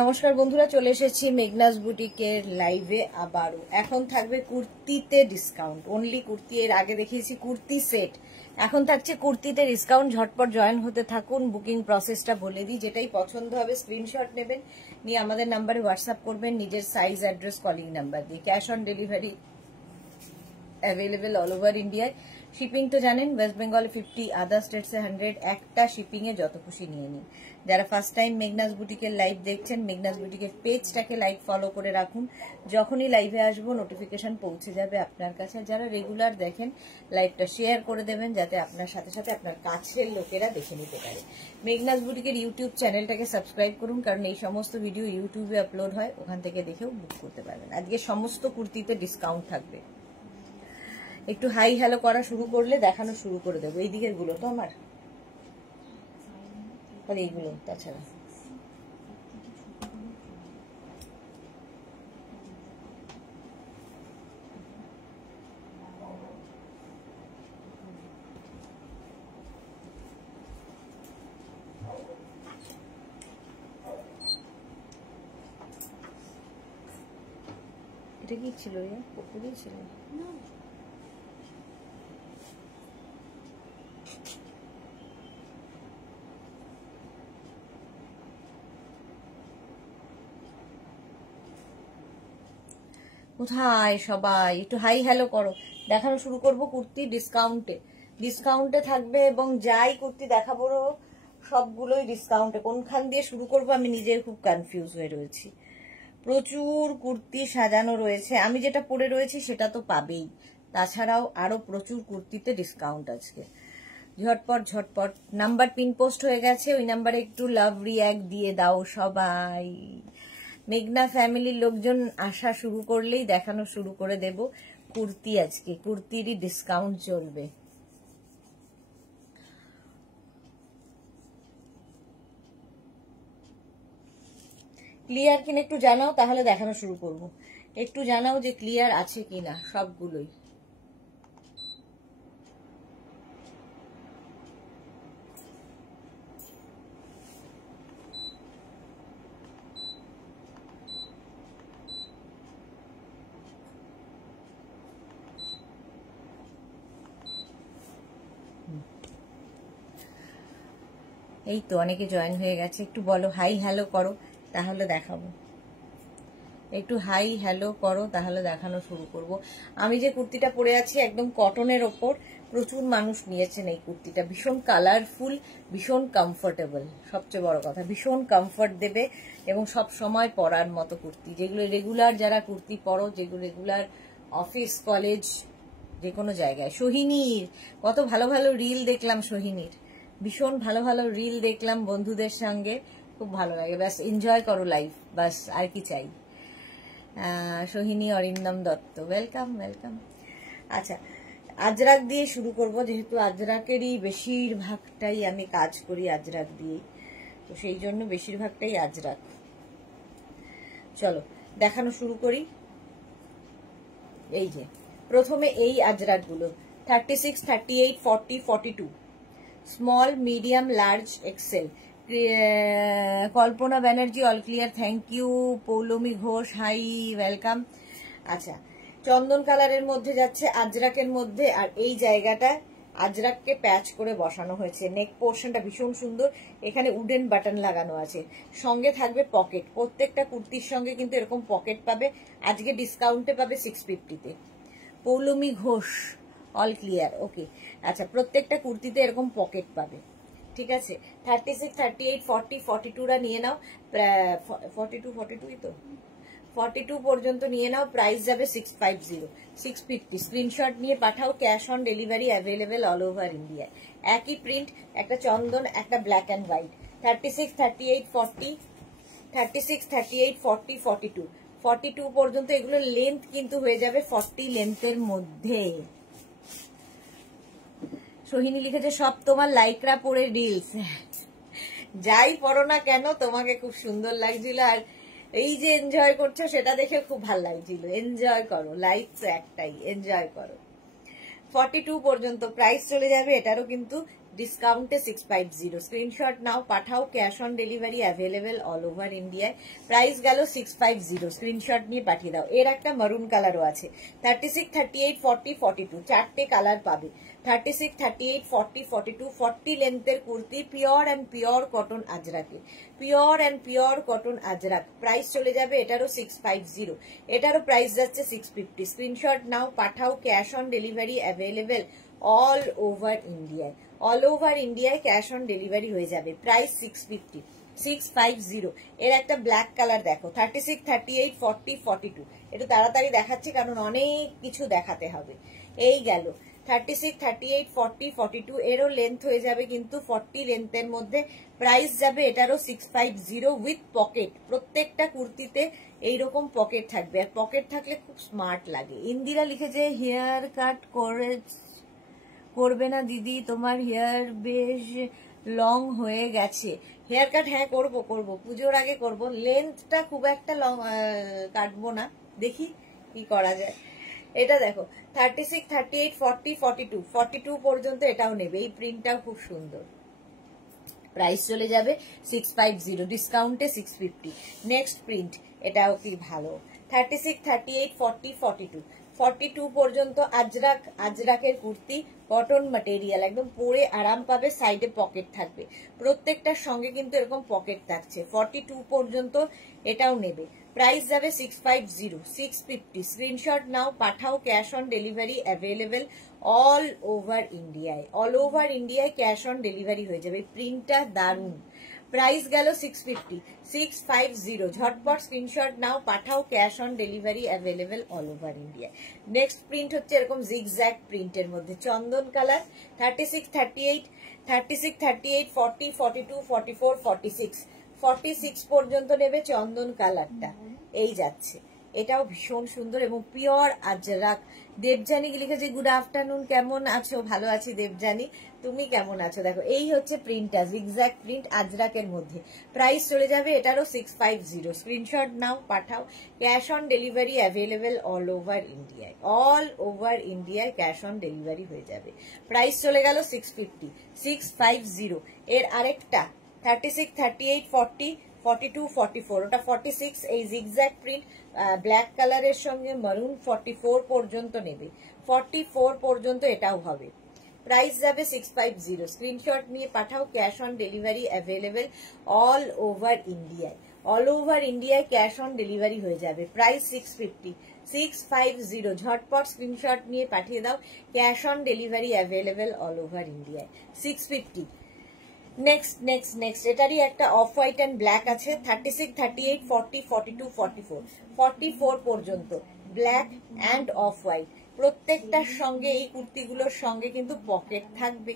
নমস্কার বন্ধুরা, চলে এসেছি মেঘনাস বুটিকের লাইভে আবারও। এখন থাকবে কুর্তিতে ডিসকাউন্ট, অনলি কুর্তি। এর আগে দেখিয়েছি কুর্তি সেট, এখন থাকছে কুর্তিতে ডিসকাউন্ট। ঝটপট জয়েন হতে থাকুন। বুকিং প্রসেসটা বলে দিই, যেটাই পছন্দ হবে স্ক্রিনশট নেবেন, নিয়ে আমাদের নাম্বারে হোয়াটসঅ্যাপ করবেন নিজের সাইজ, অ্যাড্রেস, কলিং নাম্বার দিয়ে। Cash on delivery available all over ইন্ডিয়ায়। শিপিং তো জানেন, ওয়েস্ট বেঙ্গলে 50, আদার স্টেটসে 100। একটা শিপিং এ যত খুশি নিয়ে নিন। যারা ফার্স্ট টাইম মেঘনাস বুটিকের লাইভ দেখছেন, মেঘনাস বুটিকের পেজটাকে লাইক ফলো করে রাখুন। যখনই লাইভে আসবো নোটিফিকেশন পৌঁছে যাবে আপনার কাছে। যারা রেগুলার দেখেন, লাইভটা শেয়ার করে দেবেন, যাতে আপনার সাথে সাথে আপনার কাছের লোকেরা দেখে নিতে পারে। মেঘনাস বুটিকের ইউটিউব চ্যানেলটাকে সাবস্ক্রাইব করুন, কারণ এই সমস্ত ভিডিও ইউটিউবে আপলোড হয়, ওখান থেকে দেখেও বুক করতে পারবেন। আজকে সমস্ত কুর্তিতে ডিসকাউন্ট থাকবে। একটু হাই হ্যালো করা শুরু করলে দেখানো শুরু করে দেবো। এই দিকের গুলো তো আমার, আর এইগুলো তাছাড়া এটা কি ছিল? পুকুরই ছিল। কোথায় সবাই? একটু হাই হ্যালো করো। দেখানো শুরু করব কুর্তি ডিসকাউন্টে থাকবে, এবং যাই কুর্তি দেখাবো সবগুলোই ডিসকাউন্টে। কোনখান দিয়ে শুরু করব আমি নিজে খুব কনফিউজ হয়ে রয়েছি। প্রচুর কুর্তি সাজানো রয়েছে। আমি যেটা পরে রয়েছি সেটা তো পাবেই, তাছাড়াও আরো প্রচুর কুর্তিতে ডিসকাউন্ট আজকে। ঝটপট নাম্বার পিন পোস্ট হয়ে গেছে, ওই নাম্বারে একটু লাভ রিঅ্যাক্ট দিয়ে দাও সবাই। মেঘনা ফ্যামিলির লোকজন আসা শুরু করলেই দেখানো শুরু করে দেব কুর্তি। আজকে কুর্তিরই ডিসকাউন্ট চলবে। ক্লিয়ার কিনা একটু জানাও, তাহলে দেখানো শুরু করব। একটু জানাও যে ক্লিয়ার আছে কিনা সবগুলোই। এই তো অনেকে জয়েন হয়ে গেছে। একটু বলো, হাই হ্যালো করো, তাহলে দেখাবো। একটু হাই হ্যালো করো, তাহলে দেখানো শুরু করব। আমি যে কুর্তিটা পরে আছি একদম কটনের ওপর, প্রচুর মানুষ নিয়েছেন এই কুর্তিটা। ভীষণ কালারফুল, ভীষণ কমফোর্টেবল। সবচেয়ে বড় কথা, ভীষণ কমফোর্ট দেবে এবং সব সময় পরার মতো কুর্তি। যেগুলো রেগুলার যারা কুর্তি পরো, যেগুলো রেগুলার অফিস, কলেজ, যে কোনো জায়গায়। সোহিনীর কত ভালো ভালো রিল দেখলাম, সোহিনীর ভীষণ ভালো ভালো রিল দেখলাম বন্ধুদের সঙ্গে, খুব ভালো লাগে। ব্যাস এনজয় করো লাইফ, বাস আর কি চাই। সোহিনী অরিন্দম দত্ত, ওয়েলকাম। আচ্ছা, আজরাক দিয়ে শুরু করব, যেহেতু আজরাকেরই বেশিরভাগটাই আমি কাজ করি আজরাক দিয়ে, তো সেই জন্য বেশিরভাগটাই আজরাক। চলো দেখানো শুরু করি। এই যে প্রথমে এই আজরাক গুলো 36, 38, 40, 42, small, medium, large, XL. Kalpana Banerjee all clear, thank you. Poulami Ghosh, hi, welcome. আচ্ছা, চন্দন কালারের মধ্যে যাচ্ছে আজরাকের মধ্যে, আর এই জায়গাটা আজরাককে প্যাচ করে বসানো হয়েছে। নেক পোর্শনটা ভীষণ সুন্দর, এখানে উডেন বাটন লাগানো আছে। সঙ্গে থাকবে পকেট, প্রত্যেকটা কুর্তির সঙ্গে কিন্তু এরকম পকেট পাবে। আজকে ডিসকাউন্টে পাবে 650-তে। পৌলমী ঘোষ অল ক্লিয়ার, ওকে। আচ্ছা, প্রত্যেকটা কুর্তিতে এরকম পকেট পাবে, ঠিক আছে। 36, 38, 40, 42রা নিয়ে নাও। 42 তো 42 পর্যন্ত নিয়ে নাও। প্রাইস যাবে 650, 650। স্ক্রিনশট নিয়ে পাঠাও। Cash on delivery available all over India. একই প্রিন্ট, একটা চন্দন, একটা ব্ল্যাক অ্যান্ড হোয়াইট। 36, 38, 40, 36, 38, 40, 42, 42 পর্যন্ত। এগুলো লেন্থ কিন্তু হয়ে যাবে 40 লেন্থের মধ্যে। সোহিনী লিখেছে, সব তোমার লাইকরা পরে রিলস। যাই পড়ো না কেন, তোমাকে খুব সুন্দর লাগছিল, আর এই যে এনজয় করছো সেটা দেখে খুব ভালো লাগছিল। এনজয় করো, লাইফ তো একটাই, এনজয় করো। 42 পর্যন্ত প্রাইস চলে যাবে। এটারও কিন্তু ডিসকাউন্টে 650। স্ক্রিনশট নাও, পাঠাও, cash on delivery available all over ইন্ডিয়ায়। প্রাইস গেল 650, স্ক্রিনশট নিয়ে পাঠিয়ে দাও। এর একটা মারুন কালারও আছে, 36, 38, 40, 42, চারটে কালার পাবে। 36, 38, 40, 42, 40 লেন্থের kurti, pure and pure cotton আজরাকে, pure and pure cotton Ajrak. Price চলে যাবে এটারও 650, এটারও প্রাইস যাচ্ছে 650। স্ক্রিনশট নাও, পাঠাও, cash on delivery available all over ইন্ডিয়ায়। অল ওভার ইন্ডিয়ায় ক্যাশ অন ডেলিভারি হয়ে যাবে। প্রাইস 650, 650। এর একটা ব্ল্যাক কালার দেখো, 36, 38, 40, 42। একটু তাড়াতাড়ি দেখাচ্ছি কারণ অনেক কিছু দেখাতে হবে। এই গেল 36, 38, 40, 42। এরও লেন্থ হয়ে যাবে কিন্তু 40 লেন্থের মধ্যে। প্রাইস যাবে এটারও 650 উইথ পকেট। প্রত্যেকটা কুর্তিতে এইরকম পকেট থাকবে, আর পকেট থাকলে খুব স্মার্ট লাগে। ইন্দিরা লিখেছে হেয়ার কাট করবে না দিদি, তোমার হেয়ার বেশ লং হয়ে গেছে। হেয়ার কাট হ্যাঁ করব, পুজোর আগে করব। লেন্থটা খুব একটা লং কাটবো না, দেখি কি করা যায়। এটা দেখো 36, 38, 40, 42, 42 পর্যন্ত এটাও নেবে। এই প্রিন্টটাও খুব সুন্দর। প্রাইস চলে যাবে 650, ডিসকাউন্টে 650। নেক্সট প্রিন্ট, এটাও কি ভালো, 36, 38, 40, 42, 42 পর্যন্ত আজরাকের কুর্তি, কটন ম্যাটেরিয়াল, একদম পরে আরাম পাবে। সাইডে পকেট থাকবে, প্রত্যেকটার সঙ্গে কিন্তু এরকম পকেট থাকছে। 42 পর্যন্ত এটাও নেবে। প্রাইস যাবে 650, 650। স্ক্রিনশট নাও, পাঠাও, cash on delivery available all over ইন্ডিয়ায়। অল ওভার ইন্ডিয়ায় ক্যাশ অন ডেলিভারি হয়ে যাবে। প্রিন্টটা দারুন। প্রাইস গেল 650, 650। ঝটপট স্ক্রিনশট নাও, পাঠাও, cash on delivery available all over ইন্ডিয়ায়। নেক্সট প্রিন্ট হচ্ছে এরকম জিগজ্যাগ প্রিন্টের মধ্যে, চন্দন কালার, 36, 38, 36, 38, 40, 42, 44, 46, 46 পর্যন্ত নেবে চন্দন কালারটা। এই যাচ্ছে, এটাও ভীষণ সুন্দর এবং পিওর আজরাক। দেবজানি লিখেছে গুড আফটারনুন, কেমন আছো? ভালো আছি দেবজানি, তুমি কেমন আছো? দেখো এই হচ্ছে প্রিন্টটা, জিগজ্যাগ প্রিন্ট আজরাকের মধ্যে। প্রাইস চলে যাবে এটারও 650। স্ক্রিনশট নাও, পাঠাও, cash on delivery available all over ইন্ডিয়ায়। অল ওভার ইন্ডিয়ায় ক্যাশ অন ডেলিভারি হয়ে যাবে। প্রাইস চলে গেল 650, 650। এর আরেকটা 36, 38, 40, 42, 44, ওটা 46। এই জিগজ্যাগ প্রিন্ট ব্ল্যাক কালারের সঙ্গে মারুন, 44 পর্যন্ত নেবে। 44 পর্যন্ত এটাও হবে। প্রাইস যাবে 650। স্ক্রিনশট নিয়ে পাঠাও, cash on delivery available all over ইন্ডিয়ায়। অল ওভার ইন্ডিয়ায় ক্যাশ অন ডেলিভারি হয়ে যাবে। প্রাইস 650, 650। ঝটপট স্ক্রিনশট নিয়ে পাঠিয়ে দাও, cash on delivery available all over ইন্ডিয়ায়। 650। নেক্সট এটারই একটা অফ হোয়াইট অ্যান্ড ব্ল্যাক আছে, 36, 38, 40, 42, 44, 44 পর্যন্ত ব্ল্যাক অ্যান্ড অফ হোয়াইট। প্রত্যেকটার সঙ্গে, এই কুর্তিগুলোর সঙ্গে কিন্তু পকেট থাকবে,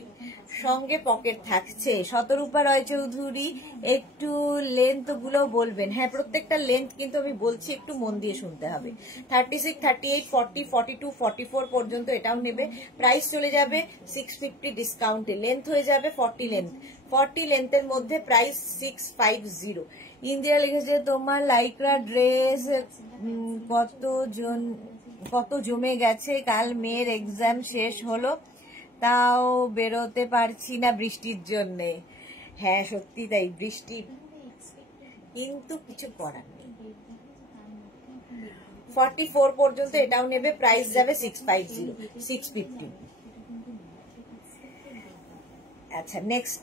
সঙ্গে পকেট থাকছে। শতরূপা রয় চৌধুরী একটু লেন্থ গুলো বলবেন। হ্যাঁ, প্রত্যেকটা লেন্থ কিন্তু আমি বলছি, একটু মন দিয়ে শুনতে হবে। 36, 38, 40, 42, 44 পর্যন্ত এটাও নেবে। প্রাইস চলে যাবে 650 ডিসকাউন্টে। লেন্থ হয়ে যাবে 40 লেন্থ, 40 লেন্থের মধ্যে। প্রাইস 650। ইন্দিরা লিখেছে তোমার লাইক্রা ড্রেস কত জমে গেছে, কাল মেয়ের এক্সাম শেষ হলো তাও বেরোতে পারছি না বৃষ্টির জন্যে। হ্যাঁ সত্যি তাই, বৃষ্টি, কিন্তু কিছু করার নেই। 44 পর্যন্ত এটাও নেবে। প্রাইস যাবে 650, 650। আচ্ছা নেক্সট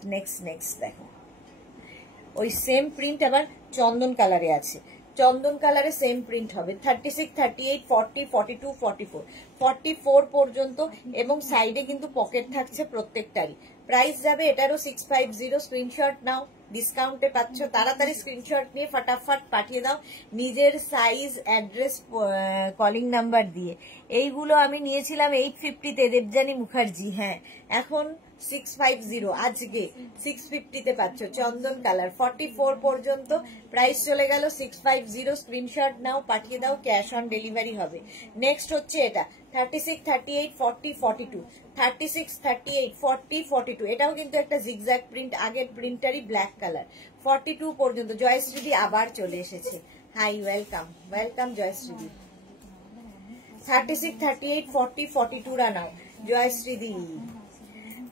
দেখো, ওই সেম প্রিন্ট আবার চন্দন কালারে আছে। চন্দন কালারে সেম প্রিন্ট হবে, 36, 38, 40, 42, 44, 44 পর্যন্ত এবং সাইডে কিন্তু পকেট থাকছে প্রত্যেকটারই। প্রাইস যাবে এটারও 650। স্ক্রিনশট নাও, ডিসকাউন্টে পাচ্ছ। তাড়াতাড়ি স্ক্রিনশট নিয়ে ফটাফট পাঠিয়ে দাও নিজের সাইজ, অ্যাড্রেস, কলিং নাম্বার দিয়ে। এইগুলো আমি নিয়েছিলাম 850-তে, দেবজানী মুখার্জি। হ্যাঁ, এখন 650, আজকে 650-তে পাচ্ছ। চন্দন কালার 44 পর্যন্ত। প্রাইস চলে গেল 650। স্ক্রিনশট নাও, পাঠিয়ে দাও, ক্যাশ অন ডেলিভারি হবে। নেক্সট হচ্ছে এটা 36, 38, 40, 42, 36, 38, 40, 42। এটাও কিন্তু একটা জিগজ্যাগ প্রিন্ট, আগের প্রিন্টারই ব্ল্যাক কালার। 42 পর্যন্ত। জয়শ্রীদি আবার চলে এসেছে, হাই, ওয়েলকাম জয়শ্রীদি। 36, 38, 40, 42 রানাও জয়শ্রীদি।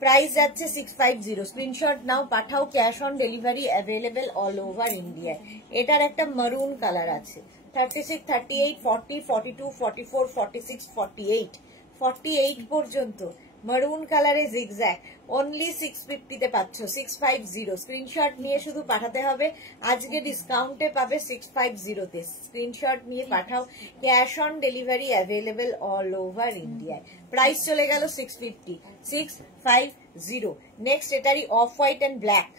প্রাইস যাচ্ছে 650। স্ক্রিনশট নাও, পাঠাও, cash on delivery available all over India. এটার একটা মারুন কালার আছে, 36, 38, 40, 42, 44, 46, 48, 48 পর্যন্ত মারুন কালারে জিগজ্যাগ। অনলি 650 তে পাচ্ছ, 650। স্ক্রিনশট নিয়ে শুধু পাঠাতে হবে, আজকে ডিসকাউন্টে পাবে 650 তে। স্ক্রিনশট নিয়ে পাঠাও, cash on delivery available all over ইন্ডিয়ায়। প্রাইস চলে গেল 650, 650। নেক্সট এটারই অফ হোয়াইট এন্ড ব্ল্যাক,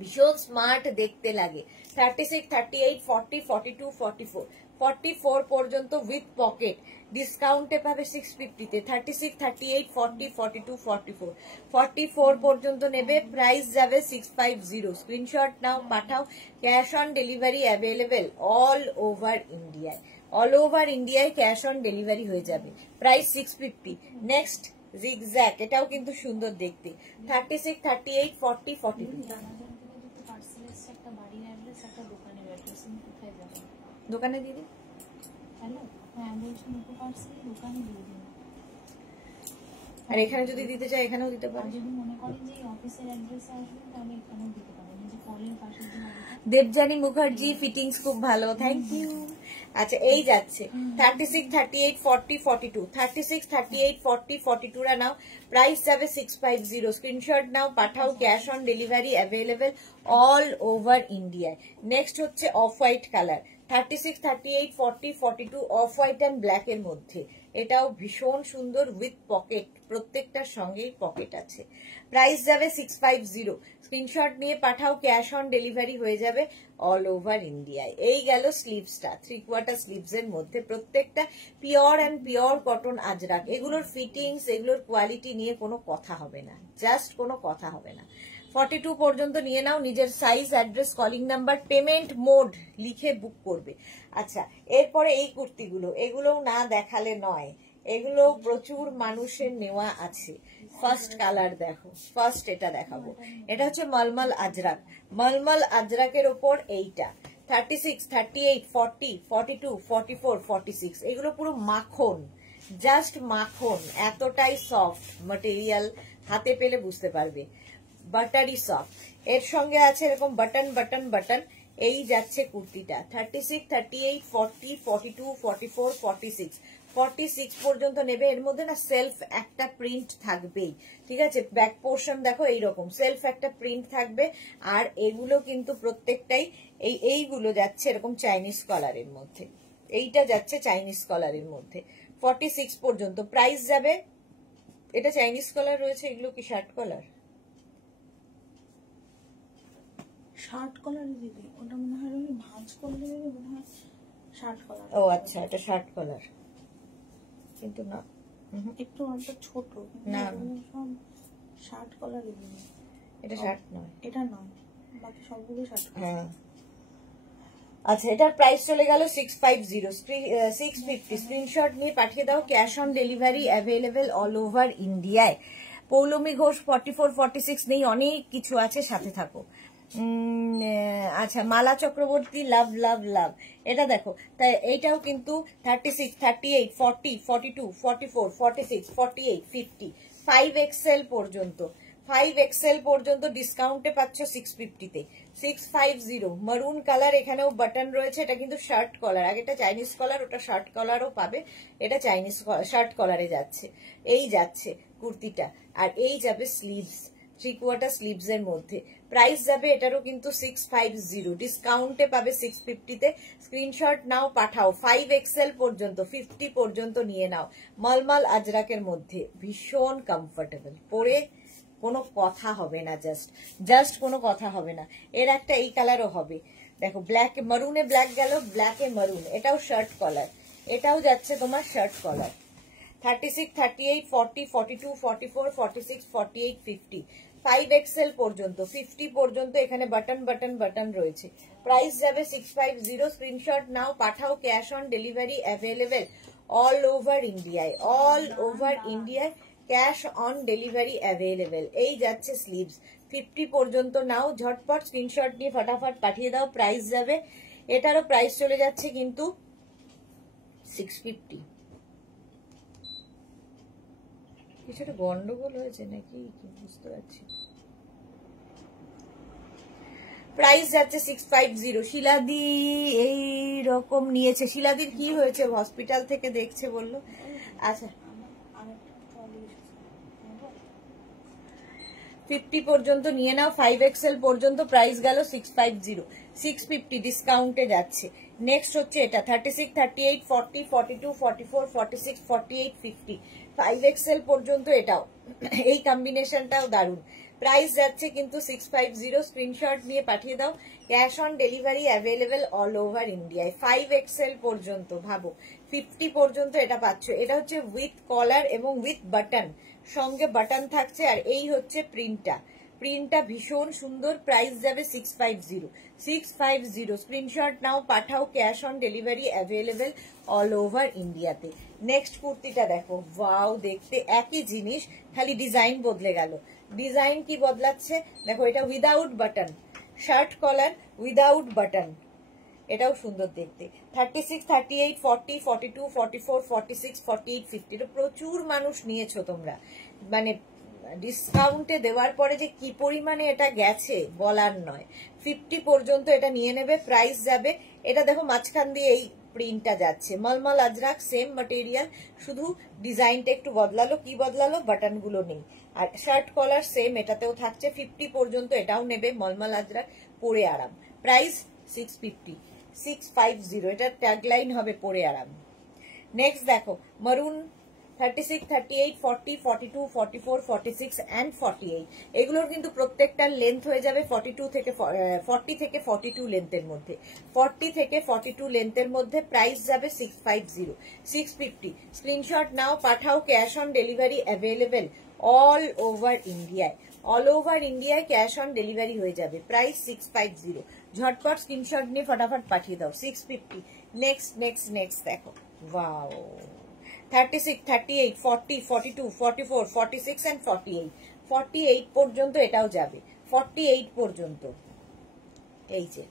ভীষণ স্মার্ট দেখতে লাগে। 36, 38, 40, 42, 44, 44 পর্যন্ত উইথ পকেট, ডিসকাউন্টে পাবে 650 তে। 36, 38, 40, 42, 44, 44 পর্যন্ত নেবে, প্রাইস যাবে 650। স্ক্রিনশট নাও, পাঠাও, cash on delivery available all over ইন্ডিয়ায়। অল ওভার ইন্ডিয়ায় ক্যাশ অন ডেলিভারি হয়ে যাবে, প্রাইস 650। নেক্সট জিগজ্যাগ, এটাও কিন্তু সুন্দর দেখতে, 36, 38, 40, 42। দোকানে দিদি, আর এখানে যদি দিতে চাই এখানেও দিতে পারি। যদি মনে করেন যে অফিসের অ্যাড্রেসে আসবেন তাহলে এখানেও দিতে পারেন, যে কলের পাশে। দেবজানী মুখার্জি, ফিটিংস খুব ভালো, থ্যাংক ইউ। আচ্ছা, এই যাচ্ছে 36, 38, 40, 42, 36, 38, 40, 42 রা নাও, প্রাইস যাবে 650। স্ক্রিনশট নাও, পাঠাও, cash on delivery available all over ইন্ডিয়ায়। নেক্সট হচ্ছে off white colour, 36, 38, 40, 42, off white and black এর মধ্যে। এটাও ভীষণ সুন্দর উইথ পকেট, প্রত্যেকটার সঙ্গেই পকেট আছে। প্রাইস যাবে 650। স্ক্রিনশট নিয়ে পাঠাও, ক্যাশ অন ডেলিভারি হয়ে যাবে অল ওভার ইন্ডিয়ায়। এই গেল স্লিভসটা, 3/4 স্লিভস এর মধ্যে, প্রত্যেকটা pure and pure cotton Ajrak. এগুলোর ফিটিংস, এগুলোর কোয়ালিটি নিয়ে কোনো কথা হবে না, জাস্ট কোনো কথা হবে না। 42 পর্যন্ত নিয়ে নাও, নিজের size, address, calling number, payment mode লিখে বুক করবে। আচ্ছা, এরপরে এই কুর্তিগুলো, এগুলোও না দেখালে নয়, এগুলো প্রচুর মানুষের নেওয়া আছে। ফার্স্ট কালার দেখো, ফার্স্ট এটা দেখাবো, এটা হচ্ছে মলমল আজরাক। মলমল আজরাকের ওপর এইটা 36, 38, 40, 42, 44, 46, এগুলো পুরো মাখন, জাস্ট মাখন, এতটাই সফট ম্যাটেরিয়াল, হাতে পেলে বুঝতে পারবে, বাটারি সফট। এর সঙ্গে আছে এরকম বাটন বাটন বাটন। এই যাচ্ছে কুর্তিটা 36, 38, 40, 42, 44, 46, 46 পর্যন্ত নেবে। এর মধ্যে না সেলফ একটা প্রিন্ট থাকবেই, ঠিক আছে? ব্যাক পোর্শন দেখো এইরকম সেলফ একটা প্রিন্ট থাকবে। আর এগুলো কিন্তু প্রত্যেকটাই এইগুলো যাচ্ছে এরকম চাইনিজ কলারের মধ্যে, এইটা যাচ্ছে চাইনিজ কলারের মধ্যে। 46 পর্যন্ত প্রাইস যাবে। এটা চাইনিজ কলার রয়েছে, এগুলো কি শার্ট কলার? শার্ট কলার দিদি, ওটা মনে হয় ভাঁজ করলে মনে হয় শার্ট কলার। ও আচ্ছা, এটা শার্ট কলার, কিন্তু না, একটু অনেকটা ছোট, না সব শার্ট কলার। এটা শার্ট নয়, এটা নয়, বাকি সবগুলো শার্ট। হ্যাঁ। আচ্ছা, এটার প্রাইস চলে গেল 650, 650। স্ক্রিনশট নিয়ে পাঠিয়ে দাও, cash on delivery available all over ইন্ডিয়ায়। পৌলমী ঘোষ 44, 46 নেই, অনেক কিছু আছে, সাথে থাকো। আচ্ছা, মালা চক্রবর্তী, লাভ লাভ লাভ, এটা দেখো। তাই এইটাও কিন্তু 36, 38, 40, 42, 44, 46, 48, 50, 5XL পর্যন্ত, 5XL পর্যন্ত ডিসকাউন্টে পাচ্ছ 650 তে। 650 মারুন কালার, এখানেও বাটন রয়েছে। এটা কিন্তু শার্ট কলার, আগেটা চাইনিজ কলার, ওটা শার্ট কলারও পাবে, এটা চাইনিজ শার্ট কলারে যাচ্ছে। এই যাচ্ছে কুর্তিটা, আর এই যাবে স্লিভস, 3/4 স্লিভস এর মধ্যে। প্রাইস যাবে এটারও কিন্তু 650, ডিসকাউন্টে পাবে 650 তে। স্ক্রিনশট নাও, পাঠাও, 5XL পর্যন্ত, 50 পর্যন্ত নিয়ে নাও। মলমল আজরাকের মধ্যে, ভীষণ কমফোর্টেবল, পরে কোনো কথা হবে না, জাস্ট কোনো কথা হবে না। এর একটা এই কালারও হবে, দেখো, ব্ল্যাক মারুনে ব্ল্যাক গেল, ব্ল্যাকে মারুন, এটাও শার্ট কলার, এটাও যাচ্ছে তোমার শার্ট কলার। 36, 38, 40, 42, 44, 46, 48, 50, 5XL পর্যন্ত, 50 পর্যন্ত এখানে বাটন বাটন বাটন রয়েছে। প্রাইস যাবে 650। স্ক্রিনশট নাও, পাঠাও, cash on delivery available all over ইন্ডিয়ায়, অল ওভার ইন্ডিয়ায় ক্যাশ অন ডেলিভারি অ্যাভেলেবেল। এই যাচ্ছে স্লিভস, 50 পর্যন্ত নাও, ঝটপট স্ক্রিনশট নিয়ে ফটাফট পাঠিয়ে দাও। প্রাইস যাবে, এটারও প্রাইস চলে যাচ্ছে কিন্তু 650। কিছুটা গন্ডগোল হয়েছে নাকি কি বুঝতে পারছি। প্রাইস যাচ্ছে 650। শিলাদি এই রকম নিয়েছে। শিলাদির কি হয়েছে? হসপিটাল থেকে দেখছে বললো। আচ্ছা 50 পর্যন্ত নিয়ে নাও, 5XL পর্যন্ত প্রাইস গেল 650, 650 ডিসকাউন্টে যাচ্ছে। নেক্সট হচ্ছে এটা 36, 38, 40, 42, 44, 46, 48, 50, 5XL পর্যন্ত এটাও। এই কম্বিনেশনটাও দারুণ। প্রাইস যাচ্ছে কিন্তু 650। স্ক্রিনশট নিয়ে পাঠিয়ে দাও। Cash on delivery available all over ইন্ডিয়ায়। 5XL পর্যন্ত, ভাবো 50 পর্যন্ত এটা পাচ্ছ। এটা হচ্ছে উইথ কলার এবং উইথ বাটন, সঙ্গে বাটন থাকছে। আর এই হচ্ছে প্রিন্টটা, প্রিন্টটা ভীষণ সুন্দর। প্রাইস যাবে 650, 650। স্ক্রিনশট নাও, পাঠাও। Cash on delivery available all over ইন্ডিয়াতে। নেক্সট কুর্তিটা দেখো, ওয়াও, দেখতে একই জিনিস, খালি ডিজাইন বদলে গেল। ডিজাইন কি বদলাচ্ছে দেখো, এটা without button, shirt collar without button, এটাও সুন্দর দেখতে। 36, 38, 40, 42, 44, 46, 48, 50। এটা প্রচুর মানুষ নিয়েছো তোমরা, মানে ডিসকাউন্টে দেওয়ার পরে যে কি পরিমাণে এটা গেছে বলার নয়। 50 পর্যন্ত এটা নিয়ে নেবে। প্রাইস যাবে, এটা দেখো মাঝখান দিয়ে এই প্রিন্টটা যাচ্ছে, মলমল আজরাক, সেম ম্যাটেরিয়াল, শুধু ডিজাইনটা একটু বদলালো। কি বদলালো? বাটন গুলো নেই। আর শার্ট কলার সেম এটাতেও থাকছে। 50 পর্যন্ত এটাও নেবে, মলমল আজরাক, পরে আরাম। প্রাইস 650, 650। এটা ট্যাগলাইন হবে, পরে আরাম। নেক্সট দেখো মারুন 36, 38, 40, 42, 44, 46 and 48। এগুলোর কিন্তু প্রত্যেকটার লেন্থ হয়ে যাবে 40 থেকে 42 লেন্থের মধ্যে, 40 থেকে 42 লেন্থের মধ্যে। প্রাইস যাবে 650, 650। স্ক্রিনশট নাও, পাঠাও। Cash on delivery available all over ইন্ডিয়ায়, অল ওভার ইন্ডিয়ায় ক্যাশ অন ডেলিভারি হয়ে যাবে। প্রাইস 650। ঝটপট স্ক্রিনশট নিয়ে ফটাফট পাঠিয়ে দাও। 650। নেক্সট নেক্সট নেক্সট দেখো, ওয়াও, 36, 38, 40, 42, 44, 46 and 48, 48 পর্যন্ত এটাও যাবে। 48 পর্যন্ত, এই যে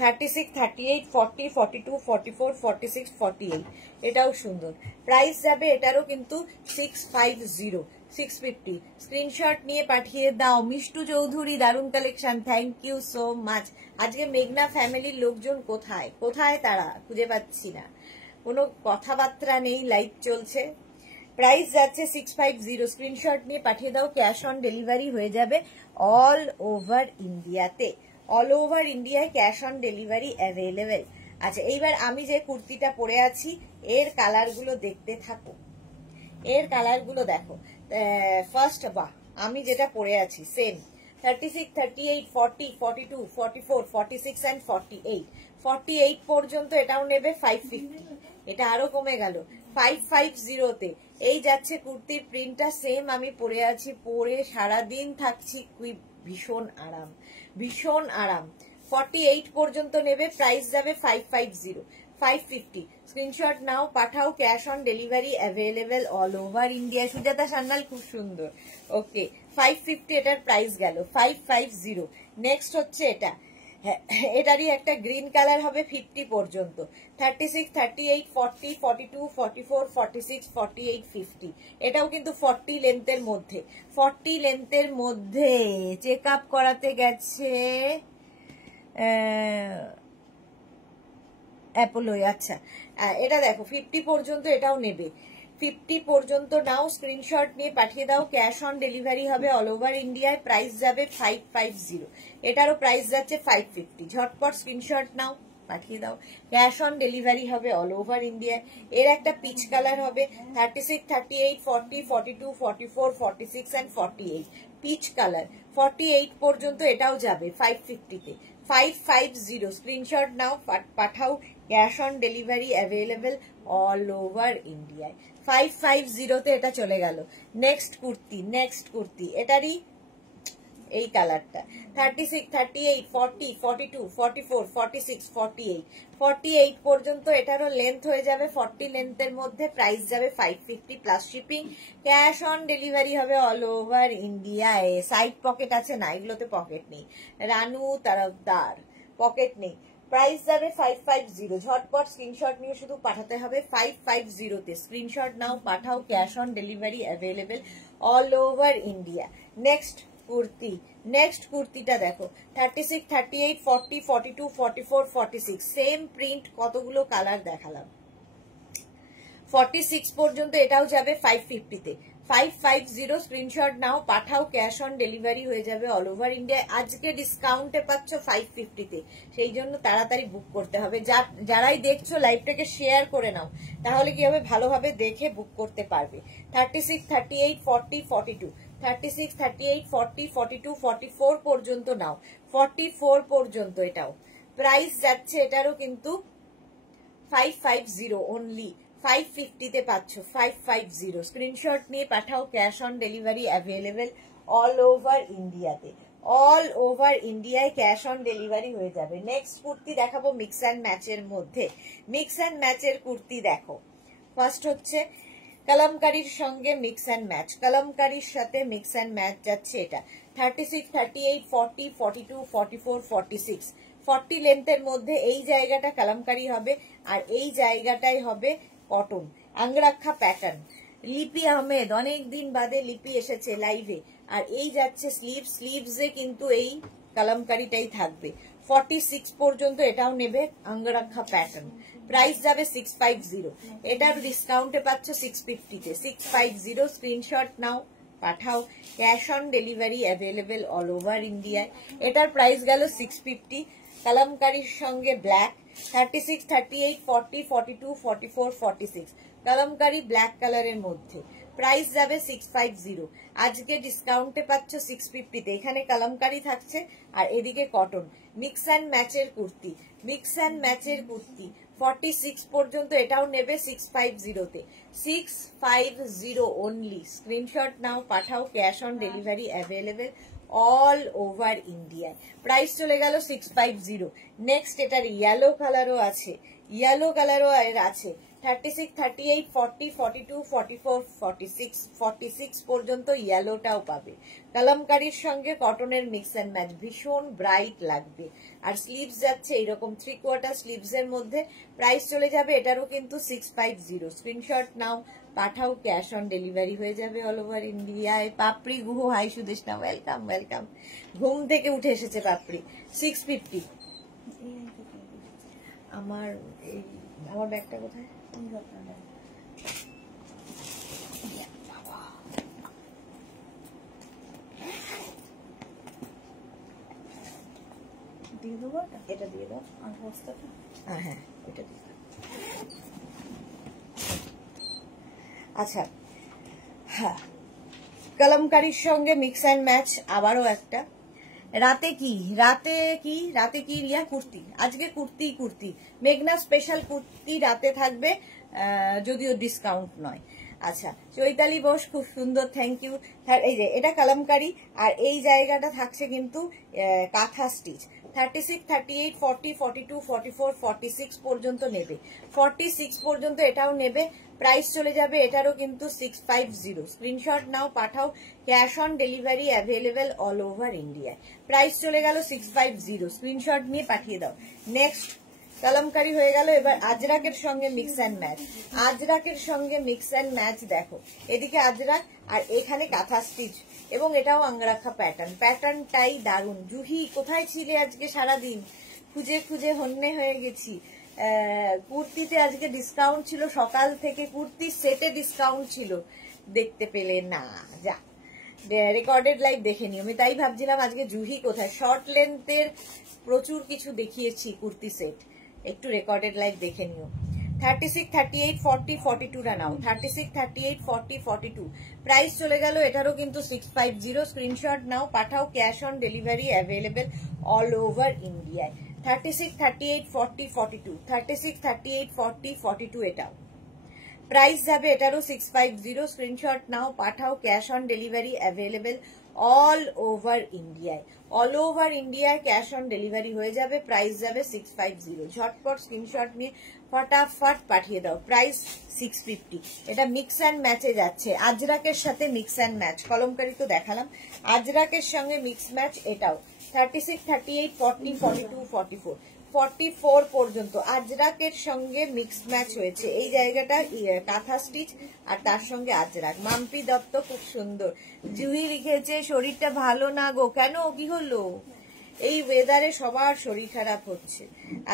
36, 38, 40, 42, 44, 46, 48, এটাও সুন্দর। প্রাইস যাবে এটারও কিন্তু 650, 650। স্ক্রিনশট নিয়ে পাঠিয়ে দাও। মিষ্টু চৌধুরী, দারুণ collection, thank you so much. আজকে মেঘনা ফ্যামিলির লোকজন কোথায় কোথায় তারা খুঁজে পাচ্ছি না, কোনো কথাবার্তা নেই, লাইভ চলছে। প্রাইস যাচ্ছে 650। স্ক্রিনশট নিয়ে পাঠিয়ে দাও। ক্যাশ অন ডেলিভারি হয়ে যাবে অল ওভার ইন্ডিয়াতে, অল ওভার ইন্ডিয়ায় ক্যাশ অন ডেলিভারি অ্যাভেলেবেল। আচ্ছা, এইবার আমি যে কুর্তিটা পরে আছি এর কালারগুলো দেখতে থাকো, এর কালারগুলো দেখো। ফার্স্ট, বাহ, আমি যেটা পরে আছি সেম 36, 38, 40, 42, 44, 46 and 48, 48 পর্যন্ত এটাও নেবে 550। এটা আরো কমে গেল 550-তে। এই যাচ্ছে কুর্তির প্রিন্টটা, সেম আমি পরে আছি, পরে সারাদিন থাকছি, ভীষণ আরাম, ভীষণ আরাম। 48 পর্যন্ত নেবে। প্রাইস যাবে 550, 550। স্ক্রিনশট নাও, পাঠাও। Cash on delivery available all over India. Sujata Sanyal, খুব সুন্দর। ওকে, 550 এটার প্রাইস গেল, 550। নেক্সট হচ্ছে এটা, এটারই একটা গ্রিন কালার হবে 50 পর্যন্ত। 36, 38, 40, 42, 44, 46, 48, 50। এটাও কিন্তু 40 লেন্থের মধ্যে, 40 লেন্থের মধ্যে। চেক আপ করাতে গেছে অ্যাপোলোয়। আচ্ছা, এটা দেখো 50 পর্যন্ত এটাও নেবে, 50 পর্যন্ত নাও। স্ক্রিনশট নিয়ে পাঠিয়ে দাও। ক্যাশ অন ডেলিভারি হবে অল ওভার ইন্ডিয়ায়। প্রাইস যাবে 550। এটারও প্রাইস যাচ্ছে 550। ঝটপট স্ক্রিনশট নাও, পাঠিয়ে দাও। ক্যাশ অন ডেলিভারি হবে অল ওভার ইন্ডিয়ায়। এর একটা পিচ কালার হবে 36, 38, 40, 42, 44, 46 and 48, পিচ কালার। 48 পর্যন্ত এটাও যাবে 550-তে, 550। স্ক্রিনশট নাও, পাঠাও। Cash on delivery available all over ইন্ডিয়ায়। 550-তে এটা চলে গেল। নেক্সট কুর্তি, নেক্সট কুর্তি, এটারই এই কালারটা 36, 38, 40, 42, 44, 46, 48, 48 পর্যন্ত এটারও লেন্থ হয়ে যাবে 40 লেন্থের মধ্যে। প্রাইস যাবে 550 plus shipping. Cash on delivery হবে অল ওভার ইন্ডিয়ায়। সাইড পকেট আছে না, এগুলোতে পকেট নেই। রানু তরফদার, পকেট নেই। প্রাইস যাবে 550। ঝটপট স্ক্রিনশট নিয়ে শুধু পাঠাতে হবে 550 স্ক্রিনশট নাও, পাঠাও, cash on delivery available all over India. Next কুর্তিটা দেখো 36, 38, 40, 42, 44, 46 সেম প্রিন্ট, কতগুলো কালার দেখালাম। 46 পর্যন্ত এটাও যাবে 550 550 স্ক্রিনশট নাও, পাঠাও, ক্যাশ অন ডেলিভারি হয়ে যাবে অল ওভার ইন্ডিয়া। আজকে ডিসকাউন্টে পাচ্ছ 550 সেই জন্য তাড়াতাড়ি বুক করতে হবে। যারাই দেখছো লাইভটাকে শেয়ার করে নাও, তাহলে কি হবে, ভালোভাবে দেখে বুক করতে পারবে। 36, 38, 40, 42 36, 38, 40, 42, 44 পর্যন্ত নাও, 44 পর্যন্ত এটাও প্রাইস যাচ্ছে, এটারও কিন্তু 550 অনলি 550 পাচ্ছ 550 স্ক্রিনশট নিয়ে পাঠাও, cash on delivery available all over ইন্ডিয়াতে, অল ওভার ইন্ডিয়ায় ক্যাশ অন ডেলিভারি হয়ে যাবে। নেক্সট কুর্তি দেখাবো মিক্স অ্যান্ড ম্যাচের মধ্যে। মিক্স অ্যান্ড ম্যাচের কুর্তি দেখো, ফার্স্ট হচ্ছে কলমকারীর সঙ্গে মিক্স অ্যান্ড ম্যাচ, কলমকারীর সাথে মিক্স অ্যান্ড ম্যাচ যাচ্ছে এটা 36, 38, 40, 42, 44, 46 40 লেন্থের মধ্যে এই জায়গাটা কলমকারী হবে আর এই জায়গাটাই হবে কটন আঙ্গরাক্ষা প্যাটার্ন। লিপি আহমেদ, অনেক দিন বাদে লিপি এসেছে লাইভে, আর এই যাচ্ছে স্লিভসে কিন্তু এই কলমকারীটাই থাকবে। 46 পর্যন্ত এটাও নেবে আঙ্গরাক্ষা প্যাটার্ন, প্রাইস যাবে 650, এটার ডিসকাউন্টে পাচ্ছ 650 650 স্ক্রিনশট নাও, পাঠাও, cash on delivery available all over ইন্ডিয়ায়। এটার প্রাইস গেল 650। কলমকারীর সঙ্গে ব্ল্যাক 36, 38, 40, 42, 44, 46 কলমকারী ব্ল্যাক কালারের মধ্যে, প্রাইস যাবে 650। আজকে ডিসকাউন্টে পাচ্ছ 650 এখানে কলমকারী থাকছে আর এদিকে কটন। মিক্স অ্যান্ড ম্যাচের কুর্তি, মিক্স অ্যান্ড ম্যাচের কুর্তি 46 পর্যন্ত এটাও নেবে 650 650 অনলি স্ক্রিনশট নাও, পাঠাও, cash on delivery available all over ইন্ডিয়ায়, প্রাইস চলে গেল 650। নেক্সট এটার ইয়েলো কালারও আছে, ইয়েলো কালারও আছে 36, 38, 40, 42, 44, 46 46 পর্যন্ত ইয়েলোটাও পাবে। কলমকারীর সঙ্গে কটনের মিক্স অ্যান্ড ম্যাচ, ভীষণ ব্রাইট লাগবে। আর স্লিভস যাচ্ছে এইরকম 3/4 স্লিভস এর মধ্যে, প্রাইস চলে যাবে এটারও কিন্তু 650 স্ক্রিনশট নাও, পাঠাও, ক্যাশ অন ডেলিভারি হয়ে যাবে অল ওভার ইন্ডিয়ায়। Papri Guha, hi Sudeshna, welcome welcome, ঘুম থেকে উঠে এসেছে পাপড়ি। 650। আমার ব্যাগটা কোথায়? দিয়ে দেবো এটা দিয়ে দাও, আর বস্তাটা, হ্যাঁ ওইটা দিয়ে দাও। আচ্ছা, হ্যাঁ, কলমকারীর সঙ্গে মিক্স অ্যান্ড ম্যাচ আবারও একটা। রাতে কি রিয়া কুর্তি, আজকে কুর্তি মেঘনা স্পেশাল কুর্তি রাতে থাকবে, যদিও ডিসকাউন্ট নয়। আচ্ছা, চৈতালি বোস, খুব সুন্দর, থ্যাংক ইউ। এই যে এটা কলমকারী আর এই জায়গাটা থাকছে কিন্তু কাঁথা স্টিচ। 36, 38, 40, 42, 44, 46 পর্যন্ত নেবে, 46 পর্যন্ত এটাও নেবে, প্রাইস চলে যাবে এটারও কিন্তু 650 স্ক্রিনশট নাও, পাঠাও, cash on delivery available all over ইন্ডিয়ায়, প্রাইস চলে গেল 650 স্ক্রিনশট নিয়ে পাঠিয়ে দাও। নেক্সট কলমকারী হয়ে গেল, এবার আজরাকের সঙ্গে মিক্স অ্যান্ড ম্যাচ। আজরাকের সঙ্গে মিক্স অ্যান্ড ম্যাচ দেখো, এদিকে আজরাক আর এখানে কাঁথা স্টিচ, এবং এটাও আঙ্গরাখা প্যাটার্নটাই দারুণ। জুহি, কোথায় ছিলে আজকে সারাদিন? খুঁজে হন্যে হয়ে গেছি। কুর্তিতে আজকে ডিসকাউন্ট ছিল, সকাল থেকে কুর্তির সেটে ডিসকাউন্ট ছিল, দেখতে পেলে না? যা, রেকর্ডেড লাইভ দেখে নিও। আমি তাই ভাবছিলাম আজকে জুহি কোথায়। শর্ট লেন্থের প্রচুর কিছু দেখিয়েছি কুর্তি সেট, একটু রেকর্ডেড লাইভ দেখে নিও। 36, 38, 40, 42 টা নাও, 36, 38, 40, 42 প্রাইস চলে গেল এটারও কিন্তু 650 স্ক্রিনশট নাও, পাঠাও, cash on delivery available all over ইন্ডিয়ায়। 36, 38, 40, 42 36, 38, 40, 42 এটাও প্রাইস যাবে এটারও 650 স্ক্রিনশট নাও, পাঠাও, cash on delivery available all over ইন্ডিয়ায়। অল ওভার ইন্ডিয়ায় ক্যাশ অন ডেলিভারি হয়ে যাবে, প্রাইস যাবে 650। ঝটপট স্ক্রিনশট নিয়ে ফটাফট পাঠিয়ে দাও, প্রাইস 650। এটা মিক্স অ্যান্ড ম্যাচে যাচ্ছে, আজরাকের সাথে মিক্স অ্যান্ড ম্যাচ। কলমকারী তো দেখালাম, আজরাকের সঙ্গে মিক্স ম্যাচ এটাও 36, 38, 40, 42, 44, 44 পর্যন্ত আজরাকের সঙ্গে মিক্স ম্যাচ হয়েছে। এই জায়গাটা কাঁথা স্টিচ আর তার সঙ্গে আজরাক। মাম্পি দত্ত খুব সুন্দর। জুহি লিখেছে শরীরটা ভালো না গো। কেন, কি হলো? এই ওয়েদারে সবার শরীর খারাপ হচ্ছে।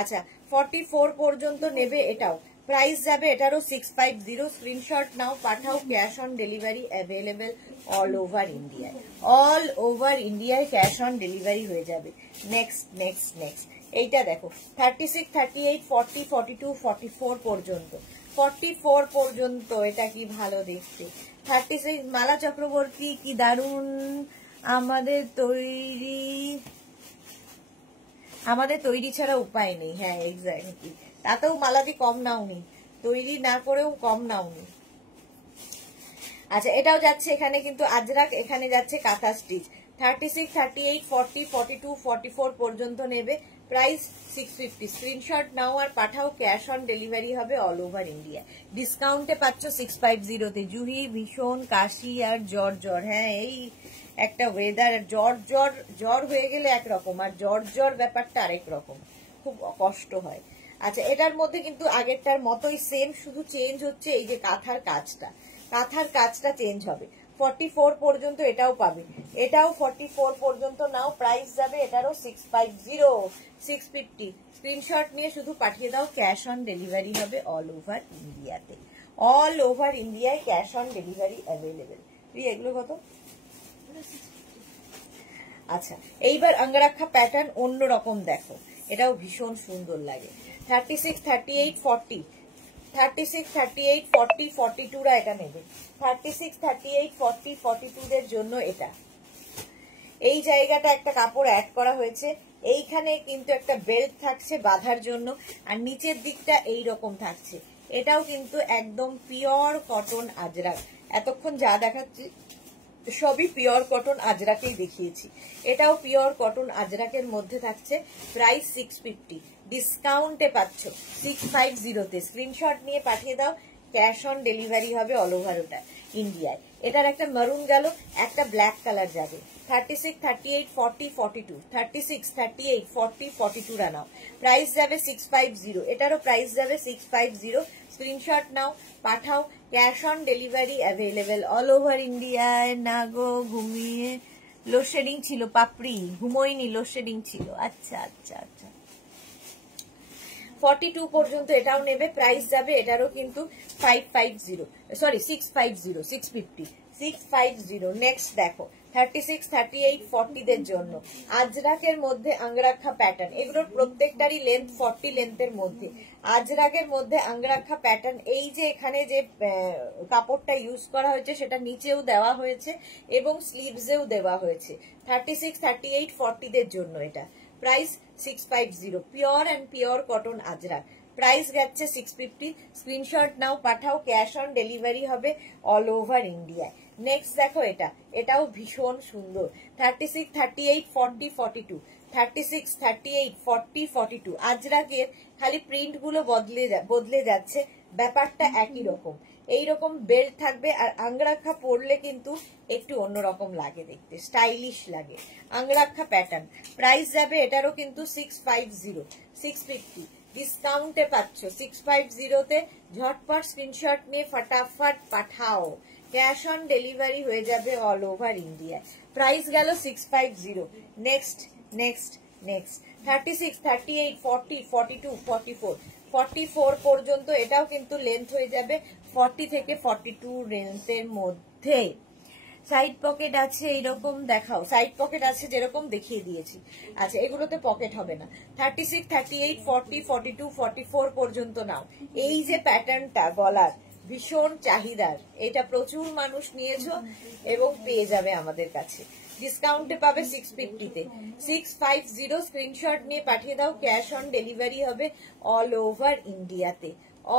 আচ্ছা, 44 পর্যন্ত নেবে। এটাও প্রাইস যাবে, এটারও 650। স্ক্রিনশট নাও, পাঠাও, cash on delivery available all over ইন্ডিয়ায়। অল ওভার ইন্ডিয়ায় ক্যাশ অন ডেলিভারি হয়ে যাবে। নেক্সট নেক্সট নেক্সট এইটা দেখো, 36, 38, 40, 42, 44 পর্যন্ত। 44 পর্যন্ত এটা কি ভালো দেখতে। 36 মালা চক্রবর্তী, কি দারুণ। আমাদের তৈরি ছাড়া উপায় নেই। হ্যাঁ এক্স্যাক্টলি, তাতেও মালাদি কম নাওনি, তৈরি না করেও কম নাওনি। আচ্ছা, এটাও যাচ্ছে এখানে কিন্তু আজরাক, এখানে যাচ্ছে কাঁথা স্টিচ। 36, 38, 40, 42, 44 পর্যন্ত নেবে। প্রাইস 650। স্ক্রিনশট নাও আর পাঠাও, ক্যাশ অন ডেলিভারি হবে অল ওভার ইন্ডিয়া। ডিসকাউন্টে পাচ্ছ 650 তে। জুহি ভীষণ কাশি আর জ্বর জ্বর। হ্যাঁ, এই একটা ওয়েদার, জ্বর হয়ে গেলে একরকম, আর জ্বর ব্যাপারটা আরেক রকম, খুব কষ্ট হয়। আচ্ছা, এটার মধ্যে কিন্তু আগেরটার মতোই সেম, শুধু চেঞ্জ হচ্ছে এই যে কাঁথার কাজটা চেঞ্জ হবে। 44 পর্যন্ত এটাও পাবে, এটাও 44 পর্যন্ত নাও। প্রাইস যাবে এটারও 650, 650। স্ক্রিনশট নিয়ে শুধু পাঠিয়ে দাও, ক্যাশ অন ডেলিভারি হবে অল ওভার ইন্ডিয়াতে। অল ওভার ইন্ডিয়ায় ক্যাশ অন ডেলিভারি অ্যাভেলেবেল। এগুলো কত? আচ্ছা, এইবার অঙ্গরাক্ষা প্যাটার্ন অন্যরকম দেখো, এটাও ভীষণ সুন্দর লাগে। 36, 38, 40, 36, 38, 40, 42রা এটা নেবে। 36, 38, 40, 42 দের জন্য এটা। এই জায়গাটা একটা কাপড় অ্যাড করা হয়েছে, এইখানে কিন্তু একটা বেল্ট থাকছে বাঁধার জন্য, আর নিচের দিকটা এই রকম থাকছে। এটাও কিন্তু একদম পিওর কটন আজরাক। এতক্ষণ যা দেখাচ্ছি সবই পিওর কটন আজরাকেই দেখিয়েছি। এটাও পিওর কটন আজরাকের মধ্যে থাকছে। প্রাইস 650, ডিসকাউন্টে পাচ্ছ 650 তে। স্ক্রিনশট নিয়ে পাঠিয়ে দাও, ক্যাশ অন ডেলিভারি হবে অল ওভার ওটা ইন্ডিয়ায়। এটার একটা মারুন গেল, একটা ব্ল্যাক কালার যাবে। 36, 38, 40, 42, 36, 38, 40, 42 রা নাও। প্রাইস যাবে 650, এটারও প্রাইস যাবে 650। স্ক্রিনশট নাও, পাঠাও, cash on delivery available all over ইন্ডিয়ায়। না গো, ঘুমিয়ে লোডশেডিং ছিল পাপড়ি, ঘুমোইনি, লোডশেডিং ছিল। আচ্ছা আচ্ছা আচ্ছা, 42 পর্যন্ত এটাও নেবে। প্রাইস যাবে এটারও কিন্তু 550, সরি 650, 650, 650। নেক্সট দেখো, 36, 38, 40 দের জন্য আজরাকের মধ্যে আঙ্গরাক্ষা প্যাটার্ন। এগুলোর প্রত্যেকটারই লেন্থ 40 লেন্থের মধ্যে। আজরাকের মধ্যে আঙ্গরাক্ষা প্যাটার্ন। এই যে এখানে যে কাপড়টা ইউজ করা হয়েছে সেটা নিচেও দেওয়া হয়েছে এবং স্লিভসেও দেওয়া হয়েছে। 36, 38, 40 দের জন্য এটা। Price 650, pure and pure cotton Ajrak. Price যাচ্ছে 650। স্ক্রিনশট নাও, পাঠাও, ক্যাশ অন ডেলিভারি হবে অল ওভার ইন্ডিয়ায়। নেক্সট দেখো, এটাও ভীষণ সুন্দর। 36, 38, 40, 42, 36, 38, 40, 42। আজরাকের খালি প্রিন্ট গুলো বদলে যাচ্ছে, ব্যাপারটা একই রকম। এইরকম বেল্ট থাকবে, আর আঙ্গরাক্ষা পরলে কিন্তু একটু অন্যরকম লাগে দেখতে, স্টাইলিশ লাগে। আঙ্গরাক্ষা প্যাটার্ন। প্রাইস যাবে এটারও কিন্তু 650, 650। ডিসকাউন্টে পাচ্ছ 650 তে। ঝটপট স্ক্রিনশট নিয়ে ফটাফট পাঠাও, ক্যাশ অন ডেলিভারি হয়ে যাবে অল ওভার ইন্ডিয়া। প্রাইস গেল 650। নেক্সট নেক্সট নেক্সট 36, 38, 40, 42, 44, 44 পর্যন্ত। এটাও কিন্তু লেন্থ হয়ে যাবে 40 থেকে 42 লেন্থের মধ্যে। সাইড পকেট আছে এইরকম, দেখাও। সাইড পকেট আছে যেরকম দেখিয়ে দিয়েছি। আচ্ছা, এগুলোতে পকেট হবে না। 36, 38, 40, 42, 44 পর্যন্ত নাও। এই যে প্যাটার্নটা গলার ভীষণ চাহিদার, এটা প্রচুর মানুষ নিয়েছো এবং পেয়ে যাবে আমাদের কাছে। ডিসকাউন্টে পাবে 650 তে। 650 স্ক্রিনশট নিয়ে পাঠিয়ে দাও, ক্যাশ অন ডেলিভারি হবে অল ওভার ইন্ডিয়াতে।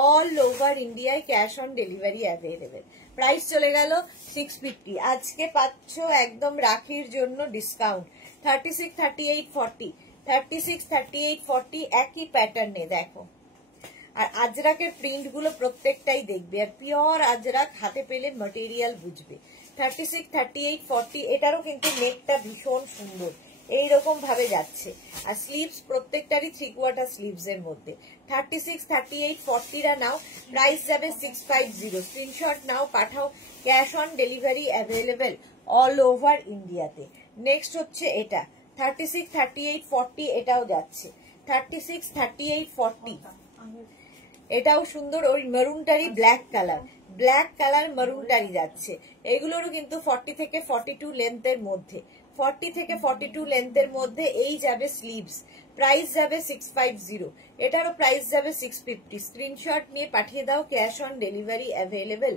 অল ওভার ইন্ডিয়ায় cash on delivery available. Price চলে গেল 650। আজকে পাচ্ছ একদম রাখির জন্য ডিসকাউন্ট। 36, 38, 40, 36, 38, 40 একই প্যাটার্নে দেখো। আর আজরাকের প্রিন্ট গুলো প্রত্যেকটাই দেখবে, আর পিওর আজরাক, হাতে পেলে ম্যাটেরিয়াল বুঝবে। 36, 38, 40 এটারও কিন্তু নেকটা ভীষণ সুন্দর। এইরকম ভাবে যাচ্ছে। আর স্লিভস প্রত্যেকটারই 3/4 স্লিভস এর মধ্যে। 36, 38, 40রা নাও, প্রাইস যাবে 650। স্ক্রিনশট নাও, পাঠাও, cash on delivery available all over ইন্ডিয়াতে। নেক্সট হচ্ছে এটা 36, 38, 40, এটাও যাচ্ছে 36, 38, 40। এটাও সুন্দর, ওই মেরুনটারই ব্ল্যাক কালার মেরুনটারই যাচ্ছে। এগুলোরও কিন্তু 40 থেকে 42 লেন্থের মধ্যে, 40 থেকে 42 লেন্থের মধ্যে। এই যাবে স্লিভস, প্রাইস যাবে 650। এটারও প্রাইস যাবে 650। স্ক্রিনশট নিয়ে পাঠিয়ে দাও, cash on delivery available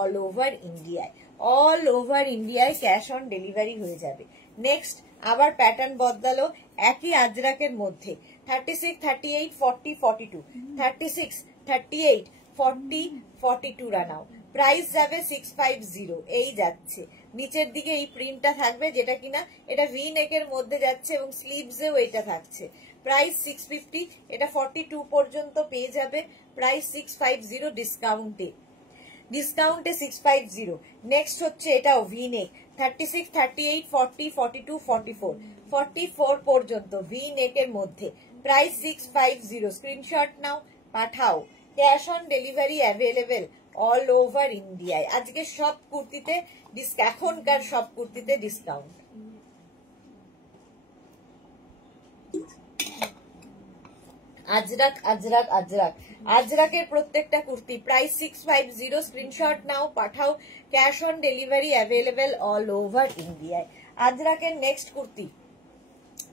all over ইন্ডিয়ায়। অল ওভার ইন্ডিয়ায় ক্যাশ অন ডেলিভারি হয়ে যাবে। নেক্সট আবার প্যাটার্ন বদলালো, একই আজরাকের মধ্যে 36, 38, 40, 42, 36, 38, 40, 42 রানাও, প্রাইস যাবে 650। এই যাচ্ছে নিচের দিকে এই প্রিন্টটা থাকবে, যেটা কিনা এটা ভি নেকের মধ্যে যাচ্ছে এবং স্লিভসেও এটা থাকছে। প্রাইস 650। এটা 42 পর্যন্ত পেয়ে যাবে, প্রাইস 650 ডিসকাউন্টে 650। নেক্সট হচ্ছে এটাও ভি নেক 36, 38, 40, 42, 44, 44 পর্যন্ত ভি নেকের মধ্যে, প্রাইস 650। স্ক্রিনশট নাও, পাঠাও, cash on delivery available all over ইন্ডিয়ায়। আজকে সব কুর্তিতে এখনকার সব কুর্তিতে ডিসকাউন্ট। আজরাকের প্রত্যেকটা কুর্তি প্রাইস 650। স্ক্রিনশট নাও, পাঠাও, cash on delivery available all over ইন্ডিয়ায়। আজরাকের নেক্সট কুর্তি,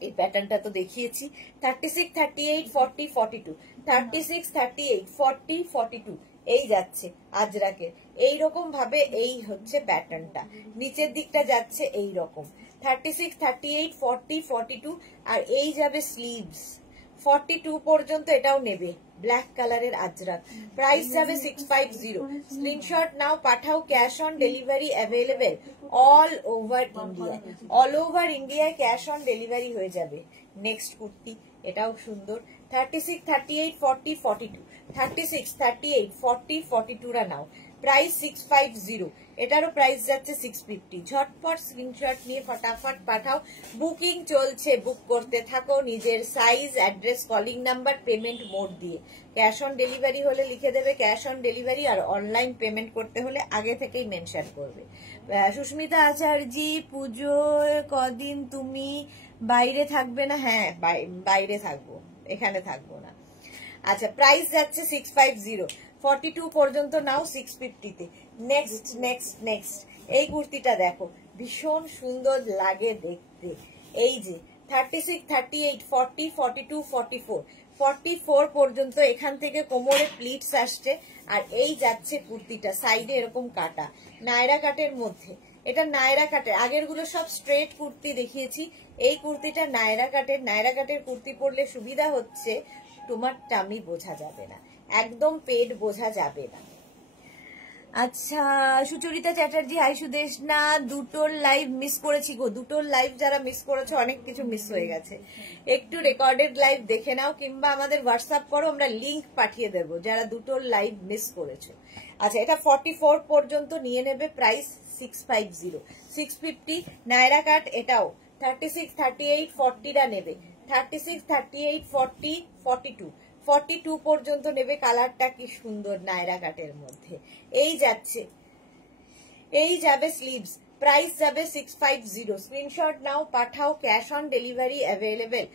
এই প্যাটার্নটা তো দেখিয়েছি, 36, 38, 40, 42, 36, 38, 40, 42 এই যাচ্ছে আজরাকের। এইরকম ভাবে এই হচ্ছে প্যাটার্নটা, নিচের দিকটা যাচ্ছে এই রকম 36, 38, 40, 42। আর এই যাবে স্লিভস 42 পর্যন্ত, এটাও নেবে ব্ল্যাক কালারের আজরাক, প্রাইস যাবে 650। স্ক্রিনশট নাও, পাঠাও, cash on delivery available all over India. All over ইন্ডিয়ায় ক্যাশ অন ডেলিভারি হয়ে যাবে। নেক্সট কুর্তি, এটাও সুন্দর 36, 38, 40, 42, 36, 38, 40, 42 রা নাও, প্রাইস 650। এটারও প্রাইস যাচ্ছে 650। ঝটপট স্ক্রিনশট নিয়ে ফটাফট পাঠাও, বুকিং চলছে, বুক করতে থাকো নিজের size, address, calling number, payment mode দিয়ে। ক্যাশ অন ডেলিভারি হলে লিখে দেবে ক্যাশ অন ডেলিভারি, আর অনলাইন পেমেন্ট করতে হলে আগে থেকেই মেনশন করবে। সুস্মিতা আচার্যি, পুজোয় কদিন তুমি বাইরে থাকবে না? হ্যাঁ, বাইরে থাকবো, এখানে থাকবো না। আচ্ছা, প্রাইস যাচ্ছে 650। 42 পর্যন্ত নাও 650-তে। নেক্সট এই কুর্তিটা দেখো, ভীষণ সুন্দর লাগে দেখতে। এই যে 36, 38, 40, 42, 44, 44 পর্যন্ত এখান থেকে কোমরে প্লিটস আসছে। আর এই যাচ্ছে কুর্তিটা, সাইডে এরকম কাটা, নায়রা কাটের মধ্যে। এটা নায়রা কাটের, আগের গুলো সব স্ট্রেট কুর্তি দেখিয়েছি, এই কুর্তিটা নায়রা কাটের কুর্তি পরলে সুবিধা হচ্ছে তোমার টামি বোঝা যাবে না, একদম পেট বোঝা যাবে না। আচ্ছা, সুচরিতা চ্যাটার্জি, হাই সুদেশ না, দুটোর লাইভ মিস করেছি গো। দুটোর লাইভ যারা মিস করেছো, অনেক কিছু মিস হয়ে গেছে, একটু রেকর্ডেড লাইভ দেখে নাও, কিংবা আমাদের হোয়াটসঅ্যাপ করো, আমরা লিংক পাঠিয়ে দেবো যারা দুটোর লাইভ মিস করেছো। আচ্ছা, এটা 44 পর্যন্ত নিয়ে নেবে, প্রাইস 650। 650 নায়রা কাট। এটাও 36, 38, 40 রা নেবে, 36, 38, 40, 42, 42 পর্যন্ত নেবে। কালারটা কি সুন্দর নায়রা কাটের মধ্যে। এই যাবে স্লিভস, প্রাইস যাবে 650। স্ক্রিনশট নাও, পাঠাও, cash on delivery available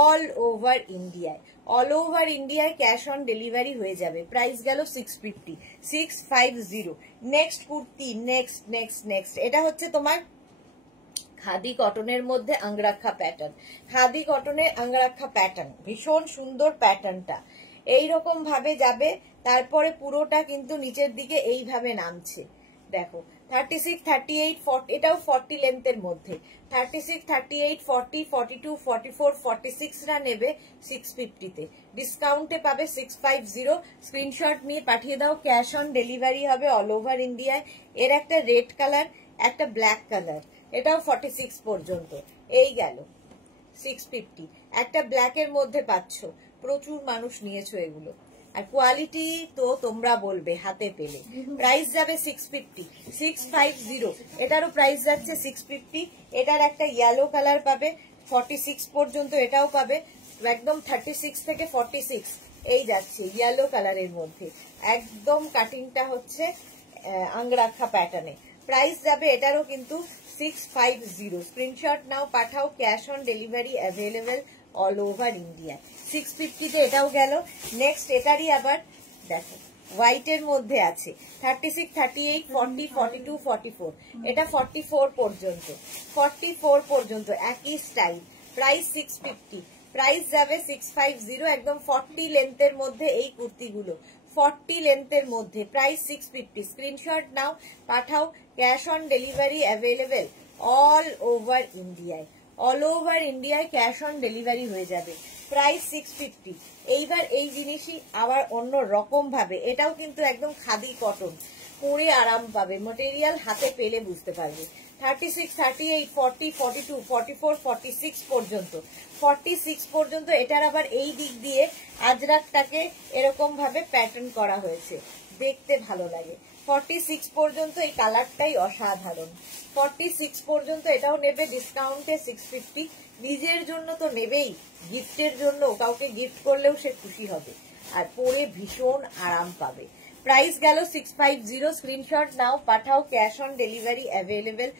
all over ইন্ডিয়ায়। অল ওভার ইন্ডিয়ায় ক্যাশ অন ডেলিভারি হয়ে যাবে, প্রাইস গেল 650, 650। নেক্সট কুর্তি, নেক্সট এটা হচ্ছে তোমার খাদি কটনের মধ্যে আংরাক্ষা প্যাটার্ন। খাদি কটনের আংরাক্ষা প্যাটার্ন, ভীষণ সুন্দর প্যাটার্নটা। এইরকম ভাবে যাবে, তারপরে পুরোটা কিন্তু নিচের দিকে এইভাবে নামছে। দেখো 36, 38, 40, এটাও 40 লেন্থের মধ্যে। 36, 38, 40, 42, 44, 46 রা নেবে 650-তে। ডিসকাউন্টে পাবে 650। স্ক্রিনশট নিয়ে পাঠিয়ে দাও, ক্যাশ অন ডেলিভারি হবে অল ওভার ইন্ডিয়ায়। এর একটা রেড কালার, একটা ব্ল্যাক কালার, এটাও 46 পর্যন্ত। এই গেল 650। একটা ব্ল্যাকের মধ্যে পাচ্ছ, প্রচুর মানুষ নিয়েছো এগুলো, আর কোয়ালিটি তো তোমরা বলবে হাতে পেলে। প্রাইস যাবে 650, 650। এটারও প্রাইস যাচ্ছে 650। এটার একটা ইয়েলো কালার পাবে, 46 পর্যন্ত এটাও পাবে, একদম 36 থেকে 46 এই যাচ্ছে ইয়েলো কালারের মধ্যে, একদম কাটিংটা হচ্ছে আংরাখা প্যাটার্নে। প্রাইস যাবে এটারও কিন্তু 650। স্ক্রিনশট নাও, পাঠাও, cash on delivery available all over India. 650 তে এটাও গেল। নেক্সট এটারই আবার দেখো হোয়াইটের মধ্যে আছে 36, 38, 40, 42, 44, এটা 44 পর্যন্ত, 44 পর্যন্ত একই স্টাইল। প্রাইস 650, প্রাইস যাবে 650, একদম 40 লেন্থের মধ্যে এই কুর্তিগুলো, 40 লেন্থের মধ্যে, প্রাইস 650। স্ক্রিনশট নাও, পাঠাও, cash on delivery available all over ইন্ডিয়ায়, অল ওভার ইন্ডিয়ায় ক্যাশ অন ডেলিভারি হয়ে যাবে। প্রাইস 650। এইবার এই জিনিসই আবার অন্য রকম ভাবে, এটাও কিন্তু একদম খাদি কটন, পরে আরাম পাবে, মেটেরিয়াল হাতে পেলে বুঝতে পারবে। 36, 38, 40, 42, 44, 46 পর্যন্ত, 46 পর্যন্ত এটার আবার এই দিক দিয়ে আজরাকটাকে এরকম ভাবে প্যাটার্ন করা হয়েছে, দেখতে ভালো লাগে। 46 পর্যন্ত এই কালারটাই অসাধারণ। 46 পর্যন্ত এটাও নেবে ডিসকাউন্টে 650। নিজের জন্য তো নেবেই, গিফটের জন্য কাউকে গিফট করলেও সে খুশি হবে, আর পরে ভীষণ আরাম পাবে। প্রাইস গেল 650। স্ক্রিনশট নাও, পাঠাও, cash on delivery available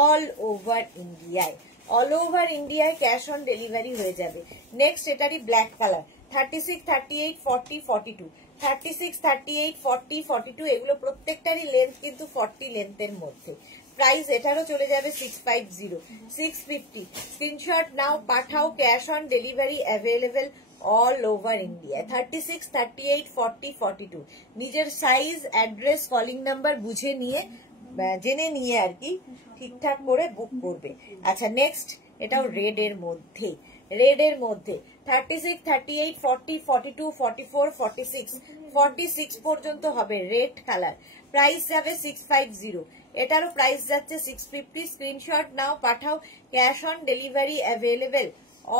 all over ইন্ডিয়ায়, অল ওভার ইন্ডিয়ায় ক্যাশ অন ডেলিভারি হয়ে যাবে। নেক্সট এটারই ব্ল্যাক কালার 36, 38, 40, 42, 36, 38, 40, 42 এগুলো প্রত্যেকটারই লেন্থ কিন্তু 40 লেন্থের মধ্যে। প্রাইস এটারও চলে যাবে 650, 650। স্ক্রিনশট নাও, পাঠাও, cash on delivery available all over India. 36, 38, 40, 42 নিজের সাইজ, অ্যাড্রেস, কলিং নাম্বার বুঝে নিয়ে জেনে নিয়ে আর কি ঠিকঠাক করে বুক করবে। আচ্ছা নেক্সট এটাও রেড এর মধ্যে, রেড এর মধ্যে 36, 38, 40, 42, 44, 46, 46 পর্যন্ত হবে রেড কালার। প্রাইস যাবে 650, এটারও প্রাইস যাচ্ছে 650। স্ক্রিনশট নাও, পাঠাও, cash on delivery available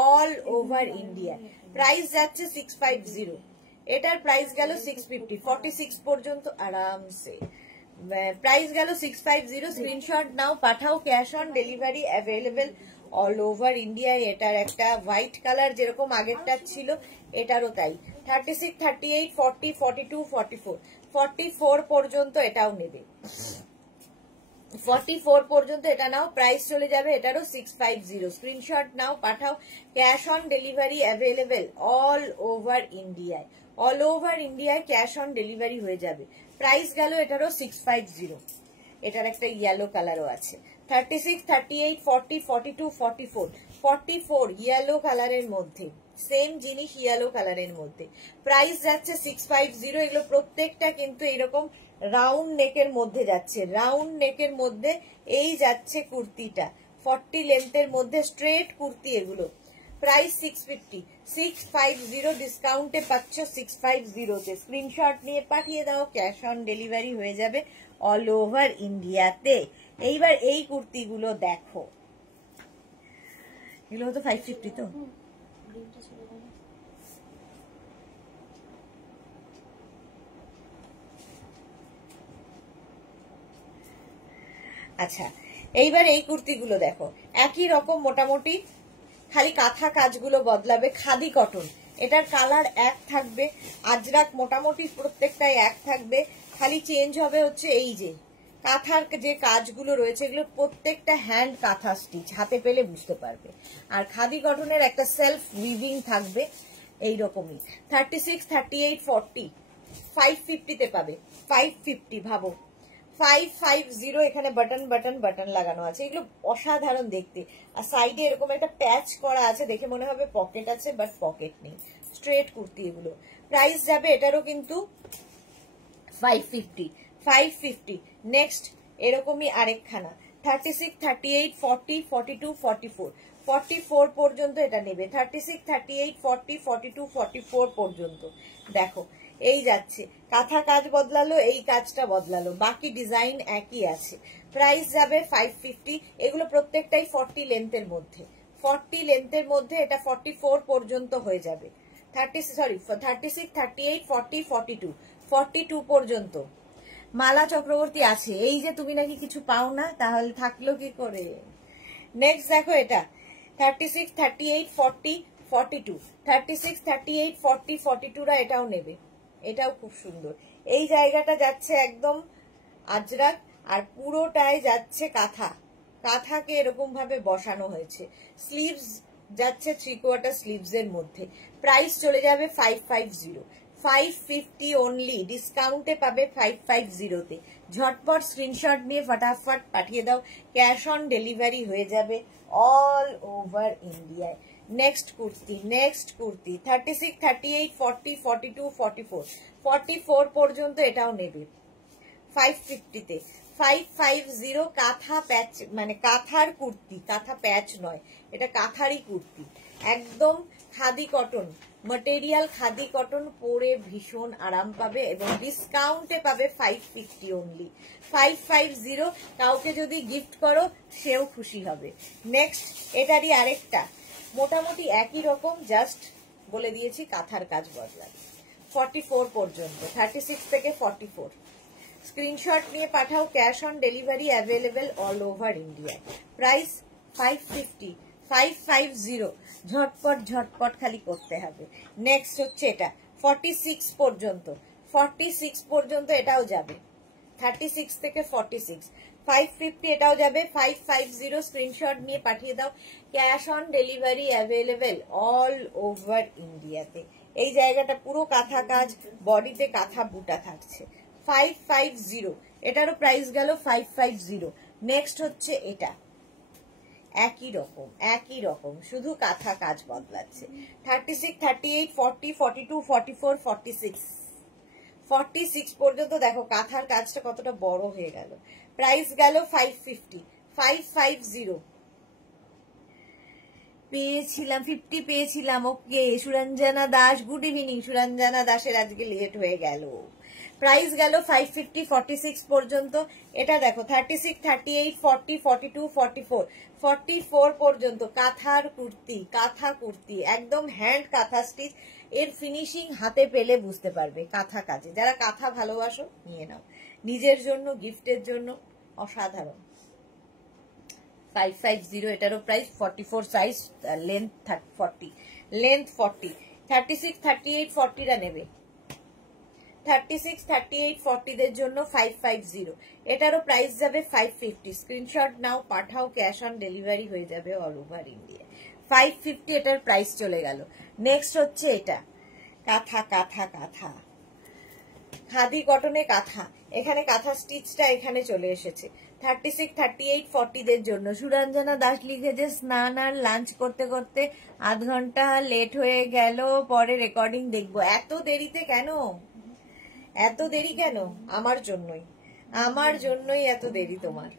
all over India. Price যাচ্ছে 650, এটার প্রাইস গেল 650, 46 পর্যন্ত আরামসে। প্রাইস গেল 650। স্ক্রিনশট নাও, পাঠাও, cash on delivery available all over ইন্ডিয়ায়। এটার একটা হোয়াইট কালার যেরকম আগেরটার ছিল এটারও তাই। 36, 38, 40, 42, 44, 44 পর্যন্ত এটাও নেবে, 44 পর্যন্ত এটা নাও। প্রাইস চলে যাবে এটারও 650। স্ক্রিনশট নাও, পাঠাও, cash on delivery available all over ইন্ডিয়ায়, অল ওভার ইন্ডিয়ায় ক্যাশ অন ডেলিভারি হয়ে যাবে। প্রাইস গেল এটারও 650। এটার একটা ইয়েলো কালারও আছে 36, 38, 40, 42, 44, 44 ইয়েলো কালারের মধ্যে, সেম জিনিস ইয়েলো কালারের মধ্যে। প্রাইস যাচ্ছে 650। এগুলো প্রত্যেকটা কিন্তু এরকম রাউন্ড নেকের মধ্যে যাচ্ছে, রাউন্ড নেকের মধ্যে এই যাচ্ছে কুর্তিটা, 40 লেন্থের মধ্যে স্ট্রেট কুর্তি এগুলো। প্রাইস 650, 650 ডিসকাউন্টে পাচ্ছ 650 তে। স্ক্রিনশট নিয়ে পাঠিয়ে দাও, ক্যাশ অন ডেলিভারি হয়ে যাবে অল ওভার ইন্ডিয়াতে। এইবার এই কুর্তিগুলো দেখো, এগুলো তো 550 তো। আচ্ছা এইবার এই কুর্তিগুলো দেখো, একই রকম মোটামুটি, খালি কাঁথা কাজগুলো বদলাবে, খাদি কটন। এটার কালার এক থাকবে, আজরাক মোটামুটি প্রত্যেকটাই এক থাকবে, খালি চেঞ্জ হবে হচ্ছে এই যে কাঁথার যে কাজগুলো রয়েছে এগুলো প্রত্যেকটা হ্যান্ড কাঁথা স্টিচ, হাতে পেলে বুঝতে পারবে। আর খাদি কটনের একটা সেলফ উইভিং থাকবে এইরকমই। 36, 38, 40, 550 তে পাবে, 550 ভাবো, 550। এখানে বাটন বাটন বাটন লাগানো আছে, এগুলো অসাধারণ দেখতে। আর সাইডে এরকম একটা প্যাচ করা আছে, দেখে মনে হবে পকেট আছে, বাট পকেট নেই, স্ট্রেট কুর্তি এগুলো। প্রাইস যাবে এটারও কিন্তু 550, 550। নেক্সট এরকমই আরেকখানা 36, 38, 40, 42, 44, 44 পর্যন্ত এটা নেবে। 36, 38, 40, 42, 44 পর্যন্ত দেখো এই যাচ্ছে, কাঁথা কাজ বদলালো, এই কাজটা বদলালো, বাকি ডিজাইন একই আছে। প্রাইস যাবে 550। এগুলো প্রত্যেকটাই 40 লেন্থের মধ্যে, 40 লেন্থের মধ্যে, এটা 44 পর্যন্ত হয়ে যাবে। 36, 38, 40, 42, 42 পর্যন্ত। মালা চক্রবর্তী আছে, এই যে তুমি নাকি কিছু পাও না, তাহলে থাকলো কি করে। নেক্সট দেখো এটা 36, 38, 40, 42, 36, 38, 40, 42 রা এটাও নেবে, এটাও খুব সুন্দর। এই জায়গাটা যাচ্ছে একদম আজরাক, আর পুরোটাই যাচ্ছে কাঁথা, কাঁথাকে এরকম ভাবে বসানো হয়েছে। স্লিভস যাচ্ছে 3/4 স্লিভস এর মধ্যে। প্রাইস চলে যাবে 550, 550 অনলি, ডিসকাউন্টে পাবে 550 তে। ঝটপট স্ক্রিনশট নিয়ে ফটাফট পাঠিয়ে দাও, ক্যাশ অন ডেলিভারি হয়ে যাবে অল ওভার ইন্ডিয়ায়। নেক্সট কুর্তি, নেক্সট কুর্তি 36, 38, 40, 42, 44, 44 পর্যন্ত এটাও নেবে 550 তে। 550 কাঁথা প্যাচ, মানে কাঁথার কুর্তি, কাঁথা প্যাচ নয়, এটা কাঁথারই কুর্তি, একদম khadi cotton material, khadi cotton, পরে ভীষণ আরাম পাবে এবং ডিসকাউন্টে পাবে 550 অনলি। 550, কাউকে যদি গিফট করো সেও খুশি হবে। নেক্সট এটারই আরেকটা মোটামুটি একই রকম, জাস্ট বলে দিয়েছি কাঁথার কাজ বদলাবে। 44 পর্যন্ত, 36 থেকে 44। স্ক্রিনশট নিয়ে পাঠাও, cash on delivery available all over India. Price 550, 550, ঝটপট ঝটপট খালি করতে হবে। নেক্সট হচ্ছে এটা 46 পর্যন্ত, 46 পর্যন্ত এটাও যাবে, 36 থেকে 46, 550 এটাও যাবে। 550 স্ক্রিনশট নিয়ে পাঠিয়ে দাও, cash on delivery available all over ইন্ডিয়াতে। এই জায়গাটা পুরো কাঁথা কাজ, বডিতে কাঁথা বুটা থাকছে। 550, এটারও প্রাইস গেল 550। নেক্সট হচ্ছে এটা, একই রকম একই রকম, শুধু কাঁথা কাজ বদলাচ্ছে। 36, 38, 40, 42, 44, 46, 46 পর্যন্ত দেখো কাঁথার কাজটা কতটা বড় হয়ে গেল। প্রাইস গেল 550, 550 পেয়েছিলাম, 50 পেয়েছিলাম। ওকে সুরঞ্জনা দাস, গুড ইভিনিং। সুরঞ্জনা দাসের আজকে লেট হয়ে গেল। প্রাইস গেল 550, 46 পর্যন্ত। এটা দেখো 36, 38, 40, 42, 44, 44 পর্যন্ত কাঁথার কুর্তি, কাঁথা কুর্তি, একদম হ্যান্ড কাঁথা স্টিচ। এর ফিনিশিং হাতে পেলে বুঝতে পারবে কাঁথা কাজে। যারা কাঁথা ভালোবাসো নিয়ে নাও, নিজের জন্য, গিফটের জন্য অসাধারণ। 550, এটারও প্রাইস 44 সাইজ, লেন্থ 40, লেন্থ 40। 36, 38, 40 রা নেবে, 36, 38, 40 দের জন্য 550, এটারও প্রাইস যাবে 550। স্ক্রিনশট নাও, পাঠাও, ক্যাশ অন ডেলিভারি হয়ে যাবে অল ওভার ইন্ডিয়া। 550 এটার প্রাইস চলে গেল। নেক্সট হচ্ছে এটা কাঁথা, কাঁথা কাঁথা, খাদি কটনে কাঁথা। এখানে কাঁথা স্টিচটা এখানে চলে এসেছে। 36, 38, 40 দের জন্য। সুরঞ্জনা দাস লিখেছে স্নান আর লাঞ্চ করতে করতে আধ ঘন্টা লেট হয়ে গেল, পরে রেকর্ডিং দেখবো। এত দেরিতে কেন, এত দেরি কেন? আমার জন্যই, আমার জন্যই এত দেরি তোমার।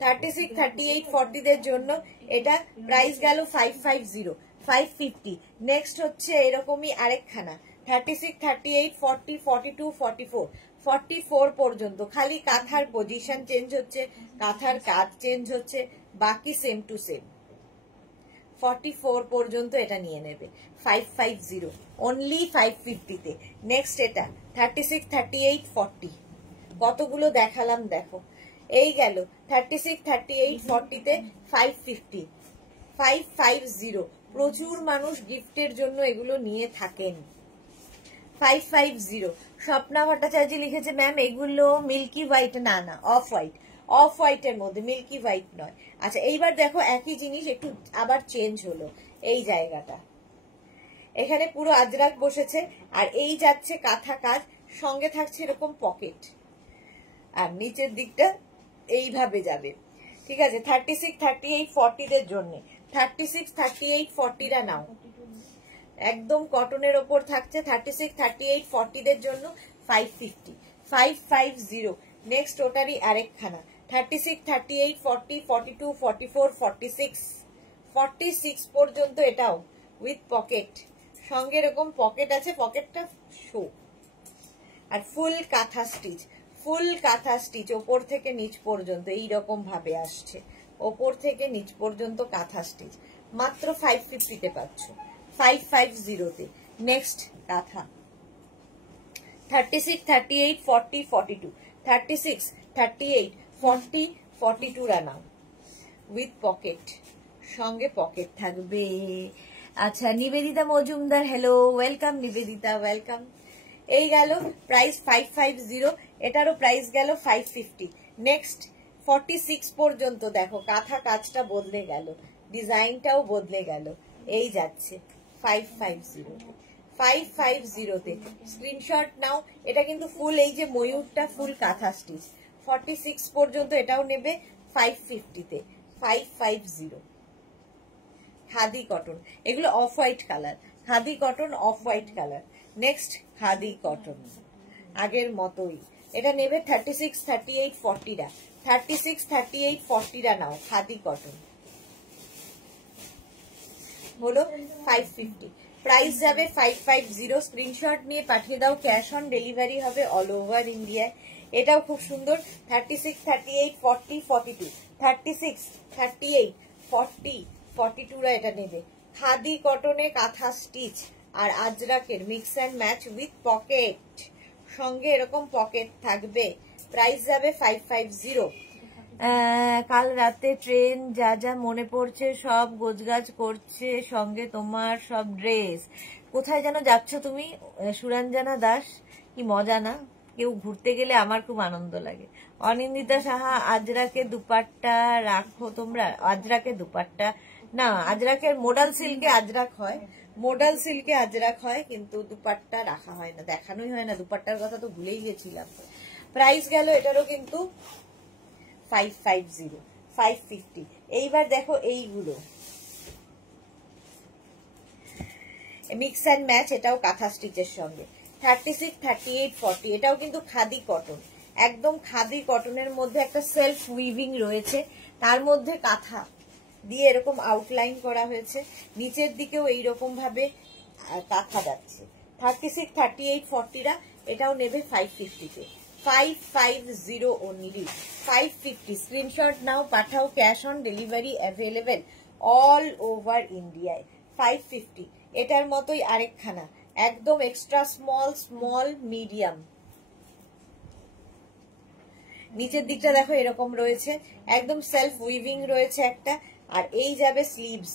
36, 38, 40 দের জন্য এটা প্রাইস গেল 550, 550। নেক্সট হচ্ছে এরকমই আরেকখানা 36, 38, 40, 42, 44, 44 পর্যন্ত। খালি কাঁথার পজিশন চেঞ্জ হচ্ছে, কাঁথার কাজ চেঞ্জ হচ্ছে, বাকি সেম টু সেম। 44 পর্যন্ত এটা নিয়ে নেবে 550, অনলি 550 তে। নেক্সট এটা 36, 38, 40, কতগুলো দেখালাম দেখো। এই গেল 36, 38, 40 তে 550, 550। প্রচুর মানুষ গিফটের জন্য এগুলো নিয়ে থাকেন। 550। স্বপ্না ভট্টাচার্য লিখেছে ম্যাম এগুলো মিল্কি হোয়াইট, না না অফ হোয়াইট, অফ হোয়াইটের মধ্যে, মিল্কি হোয়াইট নয়। আচ্ছা এইবার দেখো একই জিনিস একটু আবার চেঞ্জ হলো। এই জায়গাটা এখানে পুরো আজরাক বসেছে, আর এই যাচ্ছে কাঁথা কাজ, সঙ্গে থাকছে এরকম পকেট, আর নিচের দিকটা এইভাবে যাবে। ঠিক আছে 36, 38, 40 দের জন্য। 36, 38, 40 রা নাও, একদম কটনের ওপর থাকছে। 36, 38, 40 দের জন্য 550, 550। নেক্সট ওটারই আরেকখানা 36, 38, 40, 42, 44, 46, 46 পর্যন্ত। এটাও উইথ পকেট, সঙ্গে এরকম পকেট আছে, পকেটটা শো, আর ফুল কাঁথা স্টিচ, ফুল কাঁথা স্টিচ ওপর থেকে নিচ পর্যন্ত এইরকম ভাবে আসছে, ওপর থেকে নিচ পর্যন্ত কাঁথা স্টিচ। মাত্র 550 তে পাচ্ছ, 550 তে। নেক্সট কাঁথা 36, 38, 40, 42, 36, 38, 40, 42 রা নাও উইথ পকেট, সঙ্গে পকেট থাকবে। আচ্ছা Nivedita Majumdar, hello, welcome Nivedita, welcome. এই গেল প্রাইস 550, এটারও প্রাইস গেল 550। নেক্সট 46 পর্যন্ত দেখো, কাঁথা কাজটা বদলে গেল, ডিজাইনটাও বদলে গেল, এই যাচ্ছে 550তে স্ক্রিনশট নাও। এটা কিন্তু ফুল, এই যে ময়ূরটা ফুল কাঁথা স্টিচ। 46 পর্যন্ত এটাও নেবে 550তে, 550। খাদি কটন, এগুলো off white colour, khadi cotton off white colour. Next khadi cotton আগের মতোই, এটা নেবে 36, 38, 40টা, 36, 38, 40টা নাও। খাদি কটন হলো 550, প্রাইস যাবে 550। স্ক্রিনশট নিয়ে পাঠিয়ে দাও, ক্যাশ অন ডেলিভারি হবে অল ওভার ইন্ডিয়ায়। এটাও খুব সুন্দর, 36, 38, 40, 42, 36, 38, 40, 42রা এটা নেবে। খাদি কটনে কাঁথা স্টিচ আর আজরাকের mix and match with pocket, সঙ্গে এরকম পকেট থাকবে। প্রাইস যাবে 550। কাল রাতে ট্রেন, যা যা মনে পড়ছে সব গোছগাছ করছে, সঙ্গে তোমার সব ড্রেস। কোথায় যেন যাচ্ছ তুমি সুরঞ্জনা দাস? কি মজা না, কেউ ঘুরতে গেলে আমার খুব আনন্দ লাগে। অনিন্দিতা সাহা, আজরাকে দুপাট্টা রাখো তোমরা? আজরাকে দুপাট্টা না, আজরাকের মোডাল সিল্কে আজরাক হয়, মোডাল সিল্কে আজরাক হয়, কিন্তু দুপাট্টা রাখা হয় না, দেখানোই হয় না। দুপাট্টার কথা তো ভুলেই গেছিলাম। প্রাইস গেল এটারও কিন্তু 550, 550। এইবার দেখো এইগুলো মিক্স অ্যান্ড ম্যাচ, এটাও কাঁথা স্টিচের সঙ্গে 36, 38, 40। এটাও কিন্তু খাদি কটন, একদম খাদি কটনের মধ্যে একটা সেলফ উইভিং রয়েছে, তার মধ্যে কাঁথা দিয়ে এরকম আউটলাইন করা হয়েছে, নিচের দিকেও এইরকম ভাবে কাঁথা যাচ্ছে। 36, 38, 40রা এটাও নেবে 550তে, 550 only, 550। স্ক্রিনশট নাও, পাঠাও, cash on delivery available all over ইন্ডিয়ায়। 550। এটার মতোই আরেকখানা, একদম এক্সট্রা স্মল, স্মল মিডিয়াম। নিচের দিকটা দেখো এরকম রয়েছে, একদম সেলফ উইভিং রয়েছে একটা। আর এই যাবে স্লিভস,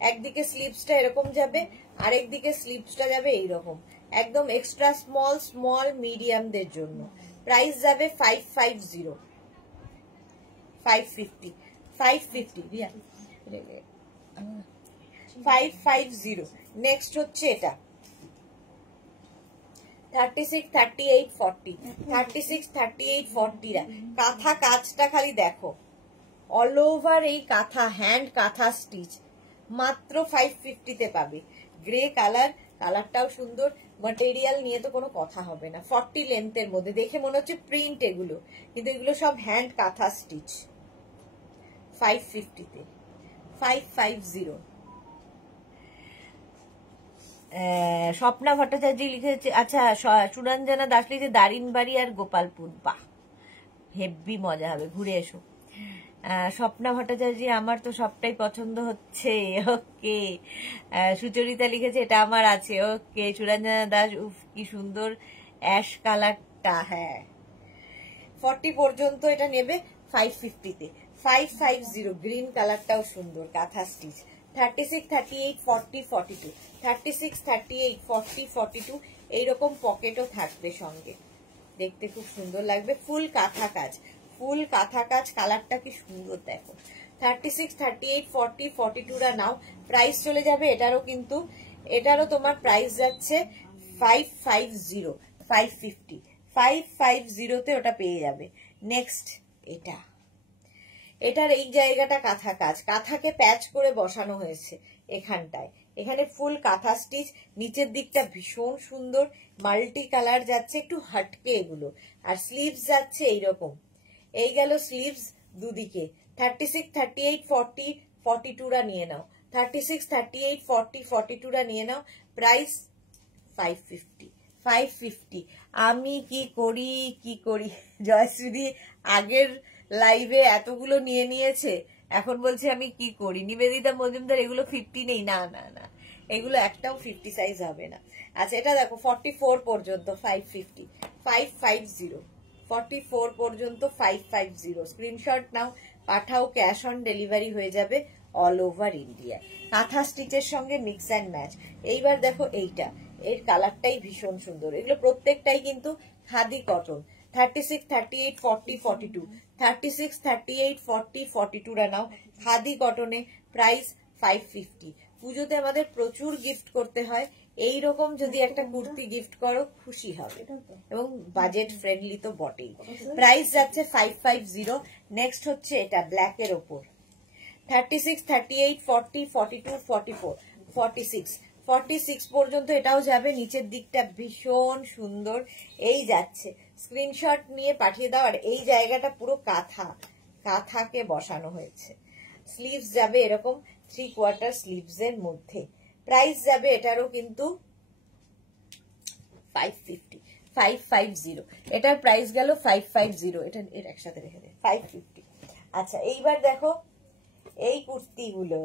একদিকে স্লিভসটা এরকম যাবে, আরেকদিকে স্লিভসটা যাবে এইরকম, একদম এক্সট্রা স্মল, স্মল মিডিয়ামদের জন্য। প্রাইস যাবে 550, 550, 550 রিয়া, 550। নেক্সট হচ্ছে এটা 36, 38, 40, 36, 38, 40রা কাঁথা কাজটা খালি দেখো, অল ওভার এই কাঁথা, হ্যান্ড কাঁথা স্টিচ, মাত্র 550তে পাবে। গ্রে কালার, কালারটাও সুন্দর, ম্যাটেরিয়াল নিয়ে তো কোনো কথা হবে না। 40 লেন্থের মধ্যে, দেখে মনে হচ্ছে প্রিন্ট এগুলো, কিন্তু এগুলো সব হ্যান্ড কাঁথা স্টিচ। 550তে, 550। স্বপ্না ভট্টাচার্য লিখেছে, আচ্ছা সুরঞ্জনা দাস লিখেছে দারিনবাড়ি আর গোপালপুর। বাহ, হেভি মজা হবে, ঘুরে এসো। স্বপ্না ভট্টাচার্য, আমার তো সবটাই পছন্দ হচ্ছে, ওকে। সুচরিতা লিখেছে এটা আমার আছে, ওকে। সুরঞ্জনা দাস, উফ কি সুন্দর অ্যাশ কালারটা, হ্যাঁ। 40 পর্যন্ত এটা নেবে 550তে, 550। গ্রিন কালারটাও সুন্দর, কাঁথা স্টিচ। 36, 38, 40, 42, 36, 38, 40, 42। এইরকম পকেটও থাকবে সঙ্গে, দেখতে খুব সুন্দর লাগবে। ফুল কাঁথা কাজ, ফুল কাঁথা কাজ, কালারটা কি সুন্দর দেখো। 36, 38, 40, 42রা নাও। প্রাইস চলে যাবে এটারও, কিন্তু এটারও তোমার প্রাইস যাচ্ছে 550, 550, 550তে ওটা পেয়ে যাবে। নেক্সট এটা, এটার এই জায়গাটা কাঁথা কাজ, কাঁথাকে প্যাচ করে বসানো হয়েছে এখানটায়, এখানে ফুল কাঁথা স্টিচ। নিচের দিকটা ভীষণ সুন্দর, মাল্টি কালার যাচ্ছে, একটু হাটকে এগুলো। আর স্লিভস যাচ্ছে এইরকম, এই গেল স্লিভস দুদিকে। 36, 38, 40, 42রা নিয়ে নাও। 36, 38, 40, 42রা নিয়ে নাও। প্রাইস 550, 550। আমি কি করি জয়শ্রী আগের লাইভে এতগুলো নিয়ে নিয়েছে, এখন বলছে আমি কি করি। নিবেদিতা মজুমদার, এগুলো 50 নেই, না না না, এগুলো একটাও 50 সাইজ হবে না। আচ্ছা এটা দেখো 44 পর্যন্ত 550, 550, 44 পর্যন্ত 550। স্ক্রিনশট নাও, পাঠাও, ক্যাশ অন ডেলিভারি হয়ে যাবে অল ওভার ইন্ডিয়া। কাঁথা স্টিচের সঙ্গে মিক্স অ্যান্ড ম্যাচ। এইবার দেখো এইটা, এর কালারটাই ভীষণ সুন্দর। এগুলো প্রত্যেকটাই কিন্তু খাদি কটন। 36, 38, 40, 42, 36, 38, 40, 42 রা নাও। খাদি কটনে, প্রাইস 550। পুজোতে আমাদের প্রচুর গিফট করতে হয়, এই রকম যদি একটা কুর্তি গিফট করো খুশি হবে, এবং বাজেট ফ্রেন্ডলি তো বটেই। প্রাইস যাচ্ছে 550। নেক্সট হচ্ছে এটা ব্ল্যাকের ওপর, 36, 38, 40, 42, 44, 46, 46 পর্যন্ত এটাও যাবে। নিচের দিকটা ভীষণ সুন্দর, এই যাচ্ছে। স্ক্রিনশট নিয়ে পাঠিয়ে দাও। আর এই জায়গাটা পুরো কাঁথাকে বসানো হয়েছে। স্লিভস যাবে এরকম 3/4 স্লিভস এর মধ্যে। প্রাইস যাবে এটারও কিন্তু 550, 550। এটার প্রাইস গেল 550। এটা একসাথে রেখে দে, 550। আচ্ছা, এইবার দেখো এই কুর্তিগুলো,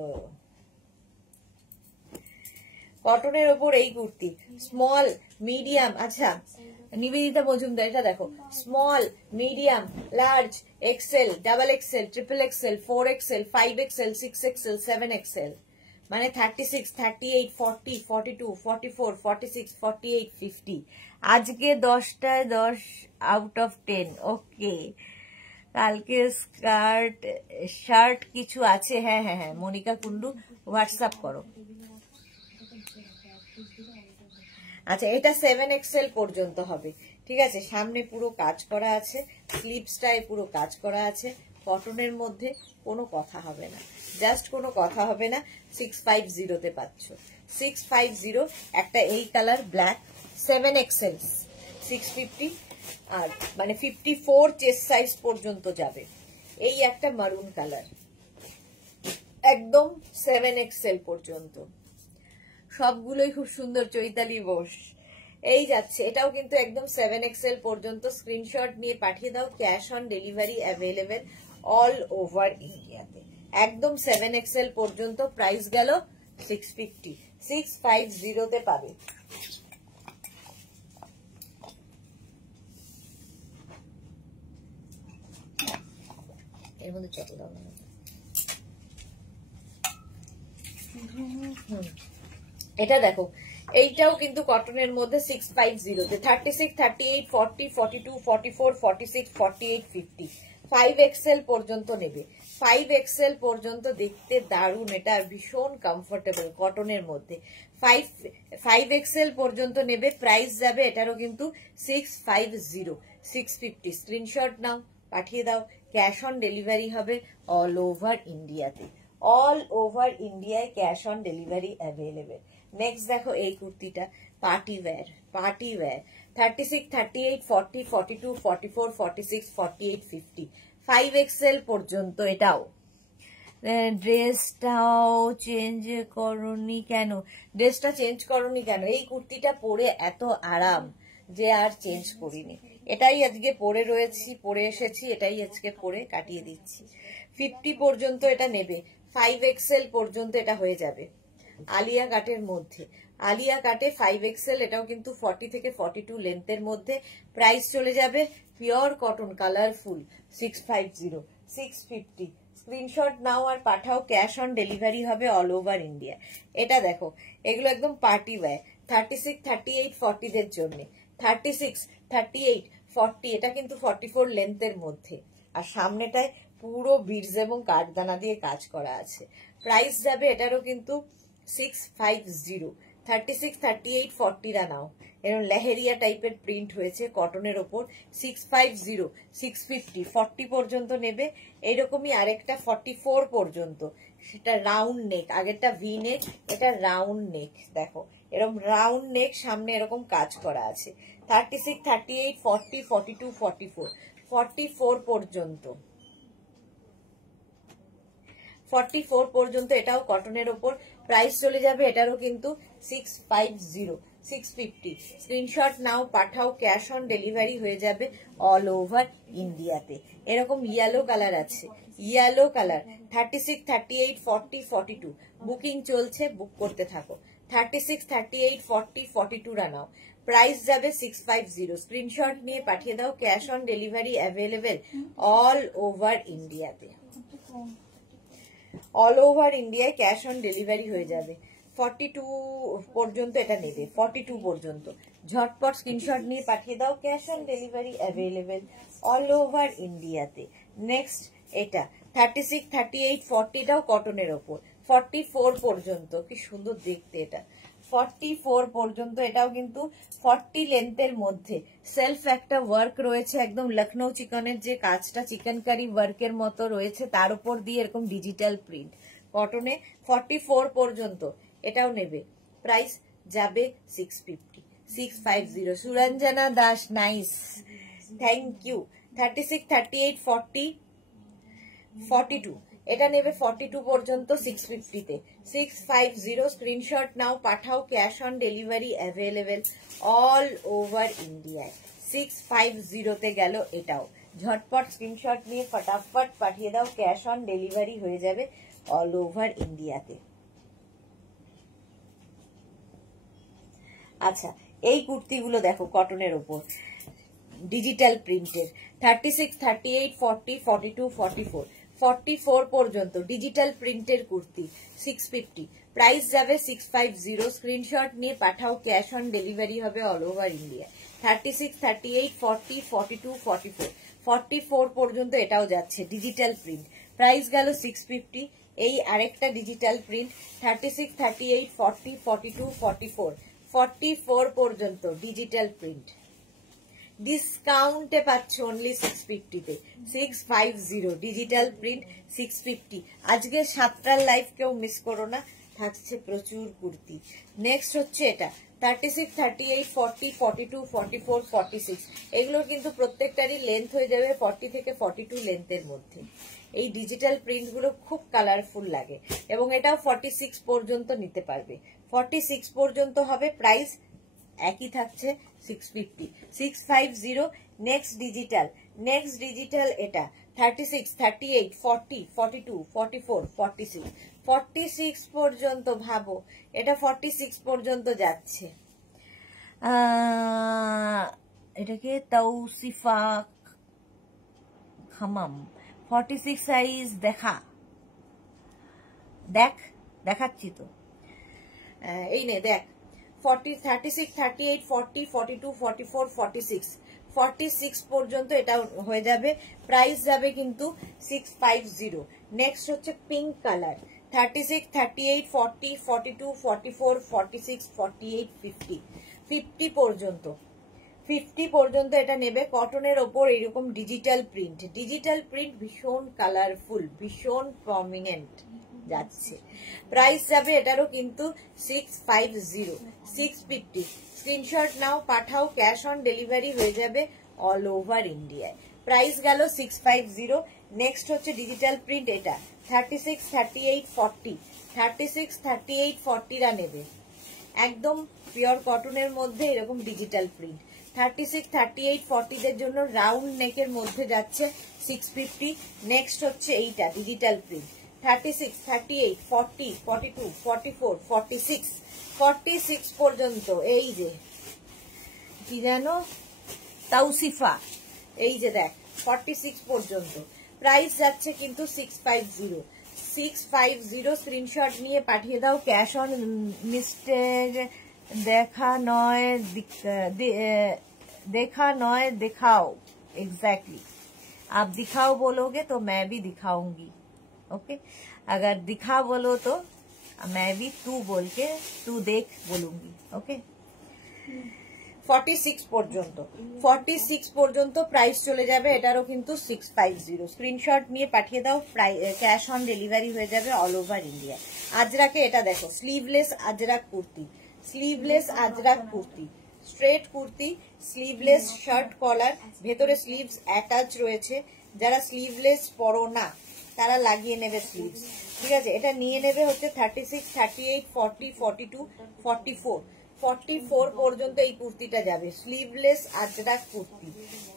কটনের ওপর এই কুর্তি, স্মল, মিডিয়াম। আচ্ছা, নিবেদিতা মজুমদার, এটা দেখো, small, medium, large, XL, double XL, triple XL, 4XL, 5XL, 6XL, 7XL, মানে 36, 38, 40, 42, 44, 46, 48, 50। আজকে 10টায় 10 আউট অফ 10। ওকে, কালকে শার্ট কিছু আছে। হ্যাঁ হ্যাঁ হ্যাঁ, মনিকা কুন্ডু হোয়াটসঅ্যাপ করো। আচ্ছা, এটা 7XL পর্যন্ত হবে, ঠিক আছে। সামনে পুরো কাজ করা আছে, স্লিভসটায় পুরো কাজ করা আছে। কটনের মধ্যে কোনো কথা হবে না, জাস্ট কোনো কথা হবে না। 650-তে পাচ্ছ, 650। একটা এই কালার ব্ল্যাক, 7XL, 650। আর মানে 54 চেস্ট সাইজ পর্যন্ত যাবে। এই একটা মারুন কালার, একদম 7XL পর্যন্ত। সবগুলোই খুব সুন্দর। চৈতালি বোস, এই যাচ্ছে। এটাও কিন্তু একদম 7XL পর্যন্ত। স্ক্রিনশট নিয়ে পাঠিয়ে দাও। Cash on delivery available all over ইন্ডিয়াতে, একদম 7XL পর্যন্ত। প্রাইস গেল 650, 650-তে পাবে। এর মধ্যে চট দাও না। এটা দেখো, এইটাও কিন্তু কটনের মধ্যে 650-তে, 36, 38, 40, 42, 44, 46, 48, 50, 5XL পর্যন্ত নেবে। 5XL পর্যন্ত দেখতে দারুণ, এটা ভীষণ কমফোর্টেবল কটনের মধ্যে। 5XL পর্যন্ত নেবে। প্রাইস যাবে এটারও কিন্তু 650, 650। স্ক্রিনশট নাও, পাঠিয়ে দাও। ক্যাশ অন ডেলিভারি হবে অল ওভার ইন্ডিয়াতে, অল ওভার ইন্ডিয়ায় cash on delivery available. Next দেখো এই কুর্তিটা, পার্টি ওয়্যার, 36, 38, 40, 42, 44, 46, 48, 50, 5XL পর্যন্ত। এটাও ড্রেসটাও চেঞ্জ করনি কেন? ড্রেসটা চেঞ্জ করনি কেন? এই কুর্তিটা পরে এত আরাম যে আর চেঞ্জ করিনি। এটাই আজকে পরে এসেছি, এটাই আজকে পরে কাটিয়ে দিচ্ছি। 50 পর্যন্ত এটা নেবে, 5XL পর্যন্ত এটা হয়ে যাবে। আলিয়া কাটের মধ্যে, আলিয়া কাটে 5XL, এটাও কিন্তু 40 থেকে 42 লেন্থের মধ্যে। প্রাইস চলে যাবে পিওর কটন কালারফুল 650, 650। স্ক্রিনশট নাও আর পাঠাও। ক্যাশ অন ডেলিভারি হবে অল ওভার ইন্ডিয়া। এটা দেখো, এগুলো একদম পার্টি ওয়্যার, 36, 38, 40-দের জন্য। 36, 38, 40, এটা কিন্তু 44 লেন্থের মধ্যে। আর সামনেটায় পুরো বিডস এবং কাঠদানা দিয়ে কাজ করা আছে। প্রাইস যাবে এটারও কিন্তু 650, 36, 38, 40-রা নাও। এরকম লেহেরিয়া টাইপের প্রিন্ট হয়েছে কটনের ওপর। 650, 650, 40 পর্যন্ত নেবে। এইরকমই আরেকটা 44 পর্যন্ত, সেটা রাউন্ড নেক। আগেরটা ভি নেক, এটা রাউন্ড নেক। দেখো এরকম রাউন্ড নেক, সামনে এরকম কাজ করা আছে। 36, 38, 40, 42, 44, 44 পর্যন্ত, 44 পর্যন্ত। এটাও কটনের ওপর। প্রাইস চলে যাবে এটারও কিন্তু 650, 650। স্ক্রিনশট নাও, পাঠাও। ক্যাশ অন ডেলিভারি হয়ে যাবে অল ওভার ইন্ডিয়াতে। এরকম ইয়েলো কালার আছে, ইয়েলো কালার, 36, 38, 40, 42। বুকিং চলছে, বুক করতে থাকো। 36, 38, 40, 42-রা নাও। প্রাইস যাবে 650। স্ক্রিনশট নিয়ে পাঠিয়ে দাও। Cash on delivery available all over ইন্ডিয়াতে। অল ওভার ইন্ডিয়ায় ক্যাশ অন ডেলিভারি হয়ে যাবে। 42 পর্যন্ত এটা নেবে, 42 পর্যন্ত। ঝটপট স্ক্রিনশট নিয়ে পাঠিয়ে দাও, cash on delivery available all over ইন্ডিয়াতে। নেক্সট এটা 36, 38, 40টাও কটনের ওপর। 44 পর্যন্ত, কি সুন্দর দেখতে এটা। 44 পর্যন্ত, এটাও কিন্তু 40 লেন্থের মধ্যে। সেলফ একটা ওয়ার্ক রয়েছে, একদম লখনৌ চিকনের যে কাজটা চিকেনকারি ওয়ার্কের মতো রয়েছে, তার উপর দিয়ে এরকম ডিজিটাল প্রিন্ট কটনে। 44 পর্যন্ত এটাও নেবে, প্রাইস যাবে 650, 650। Suranjana Das, nice, thank you. 36, 38, 40, 42 এটা নেবে 42 পর্যন্ত 650-তে, 650। স্ক্রিনশট নাও, পাঠাও, cash on delivery available all over ইন্ডিয়ায়। 650-তে গেল এটাও। ঝটপট স্ক্রিনশট নিয়ে ফটাফট পাঠিয়ে দাও, ক্যাশ অন ডেলিভারি হয়ে যাবে অল ওভার ইন্ডিয়াতে। আচ্ছা, এই কুর্তিগুলো দেখো কটনের ওপর, ডিজিটাল প্রিন্টের। 36, 38, 40, 42, 44, 44 পর্যন্ত ডিজিটাল প্রিন্টের কুর্তি, 650, প্রাইস যাবে 650। স্ক্রিনশট নিয়ে পাঠাও, ক্যাশ অন ডেলিভারি হবে অল ওভার ইন্ডিয়া। 36, 38, 40, 42, 44, 44 পর্যন্ত এটাও যাচ্ছে ডিজিটাল প্রিন্ট, প্রাইস গেল 650। এই আরেকটা ডিজিটাল প্রিন্ট 36, 38, 40, 42, 44, 44 পর্যন্ত ডিজিটাল প্রিন্ট। ডিসকাউন্টে পাচ্ছ অনলি 650-তে, 650 ডিজিটাল প্রিন্ট 650। আজকে 7টার লাইভ কেউ মিস করো না, থাকছে প্রচুর কুর্তি। নেক্সট হচ্ছে এটা 36, 38, 40, 42, 44, 46। এগুলোর কিন্তু প্রত্যেকটারই লেন্থ হয়ে যাবে 40 থেকে 42 লেন্থের মধ্যে। এই ডিজিটাল প্রিন্টগুলো খুব কালারফুল লাগে, এবং এটাও 46 পর্যন্ত নিতে পারবে। 46 পর্যন্ত হবে, প্রাইস একই থাকছে 650, 650। নেক্সট ডিজিটাল এটা 36, 38, 40, 42, 44, 46, 46 পর্যন্ত। ভাবো এটা 46 পর্যন্ত যাচ্ছে। এটাকে তৌসিফা খামাম 46 সাইজ দেখাচ্ছি তো, এই নে দেখ। 40, 36, 38, 40, 42, 44, 46, 46 পর্যন্ত এটা হয়ে যাবে, প্রাইস যাবে কিন্তু 650। নেক্সট হচ্ছে পিঙ্ক কালার 36, 38, 40, 42, 44, 46, 48, 50, 50 পর্যন্ত। 50 পর্যন্ত এটা নেবে, কটনের ওপর এরকম ডিজিটাল প্রিন্ট ভীষণ কালারফুল, ভীষণ প্রমিনেন্ট যাচ্ছে। প্রাইস যাবে এটারও কিন্তু 650, 650। স্ক্রিনশট নাও, পাঠাও, ক্যাশ অন ডেলিভারি হয়ে যাবে অল ওভার ইন্ডিয়ায়। প্রাইস গেল 650। নেক্সট হচ্ছে ডিজিটাল প্রিন্ট এটা 36, 38, 40, 36, 38, 40রা নেবে, একদম পিওর কটনের মধ্যে এরকম ডিজিটাল প্রিন্ট। 36, 38, 40দের জন্য রাউন্ড নেকের মধ্যে যাচ্ছে 650। নেক্সট হচ্ছে এইটা ডিজিটাল প্রিন্ট 36, 38, 40, 42, 44, 46, 46 পর্যন্ত। এই যে কি জানো, তাউসিফা, এই যে দেখ 46 পর্যন্ত। প্রাইস যাচ্ছে কিন্তু 650, 650। স্ক্রিনশট নিয়ে পাঠিয়ে দাও, ক্যাশ অন মিস্টেক देखा नॉय दिखाओ। एग्जैक्टली, आप दिखाओ बोलोगे तो मैं भी दिखाऊंगी। ओके, अगर दिखा बोलो तो मैं भी तू बोल के तू देख बोलूंगी। ओके, 46 পর্যন্ত, 46 পর্যন্ত প্রাইস চলে যাবে এটারও কিন্তু 650। স্ক্রিনশট নিয়ে পাঠিয়ে দাও, ক্যাশ অন ডেলিভারি হয়ে যাবে অল ওভার ইন্ডিয়া। আজরাকে এটা দেখো, sleeveless ajrakh kurti, sleeveless ajrakh kurti, straight kurti, sleeveless shirt collar, ভেতরে স্লিভস অ্যাটাচ রয়েছে। যারা স্লিভলেস পরো না তারা লাগিয়ে নেবে স্লিভস, ঠিক আছে। এটা নিয়ে নেবে হচ্ছে 36, 38, 40, 42, 44, 44 পর্যন্ত এই কুর্তিটা যাবে, sleeveless ajrakh kurti.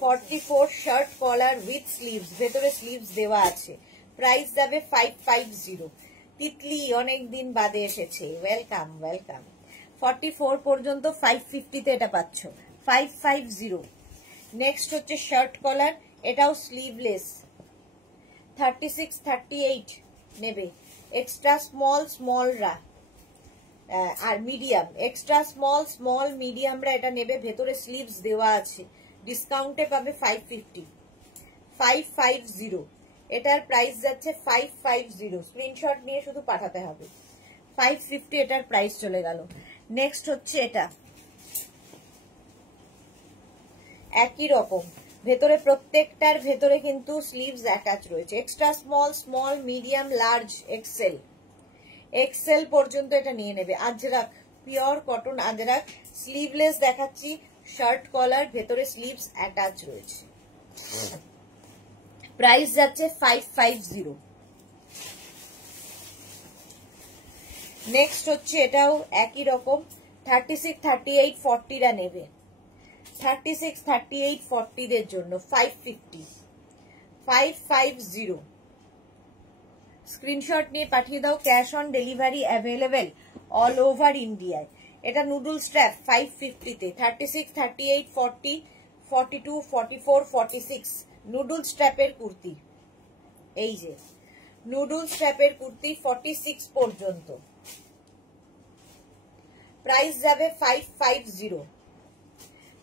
44 shirt collar with sleeves, ভেতরে স্লিভস দেওয়া আছে। প্রাইস যাবে 550। তিতলি অনেকদিন বাদে এসেছে, ওয়েলকাম ওয়েলকাম। 44 পর্যন্ত 550-তে এটা পাচ্ছ, 550। নেক্সট হচ্ছে শার্ট কলার, এটাও স্লিভলেস, 36, 38 নেবে। এক্সট্রা স্মলরা আর মিডিয়াম, এক্সট্রা স্মল মিডিয়ামরা এটা নেবে। ভেতরে স্লিভস দেওয়া আছে, ডিসকাউন্টে পাবে 550, 550। এটার প্রাইস যাচ্ছে 550। স্ক্রিনশট নিয়ে শুধু পাঠাতে হবে। 550 এটার প্রাইস চলে গেল। নেক্সট হচ্ছে এটা, একই রকম ভেতরে, প্রত্যেকটার ভেতরে কিন্তু স্লিভস অ্যাটাচ রয়েছে। Extra small, medium, large, XL পর্যন্ত এটা নিয়ে নেবে। Ajrakh, pure cotton ajrakh, sleeveless দেখাচ্ছি, শার্ট কলার, ভেতরে স্লিভস অ্যাটাচ রয়েছে। প্রাইস যাচ্ছে 550। নেক্সট হচ্ছে এটাও একই রকম, 36, 38, 40রা নেবে। 36, 38, 40 দের জন্য 550, 550। স্ক্রিনশট নিয়ে পাঠিয়ে দাও। Cash on delivery available all over ইন্ডিয়ায়। এটা নুডল স্ট্র্যাপ 550-তে, 36, 38, 40, 42, 44, 46 নুডল স্ট্র্যাপের কুর্তি। এই যে নুডল স্ট্র্যাপের কুর্তি 46 পর্যন্ত। প্রাইস যাবে 550,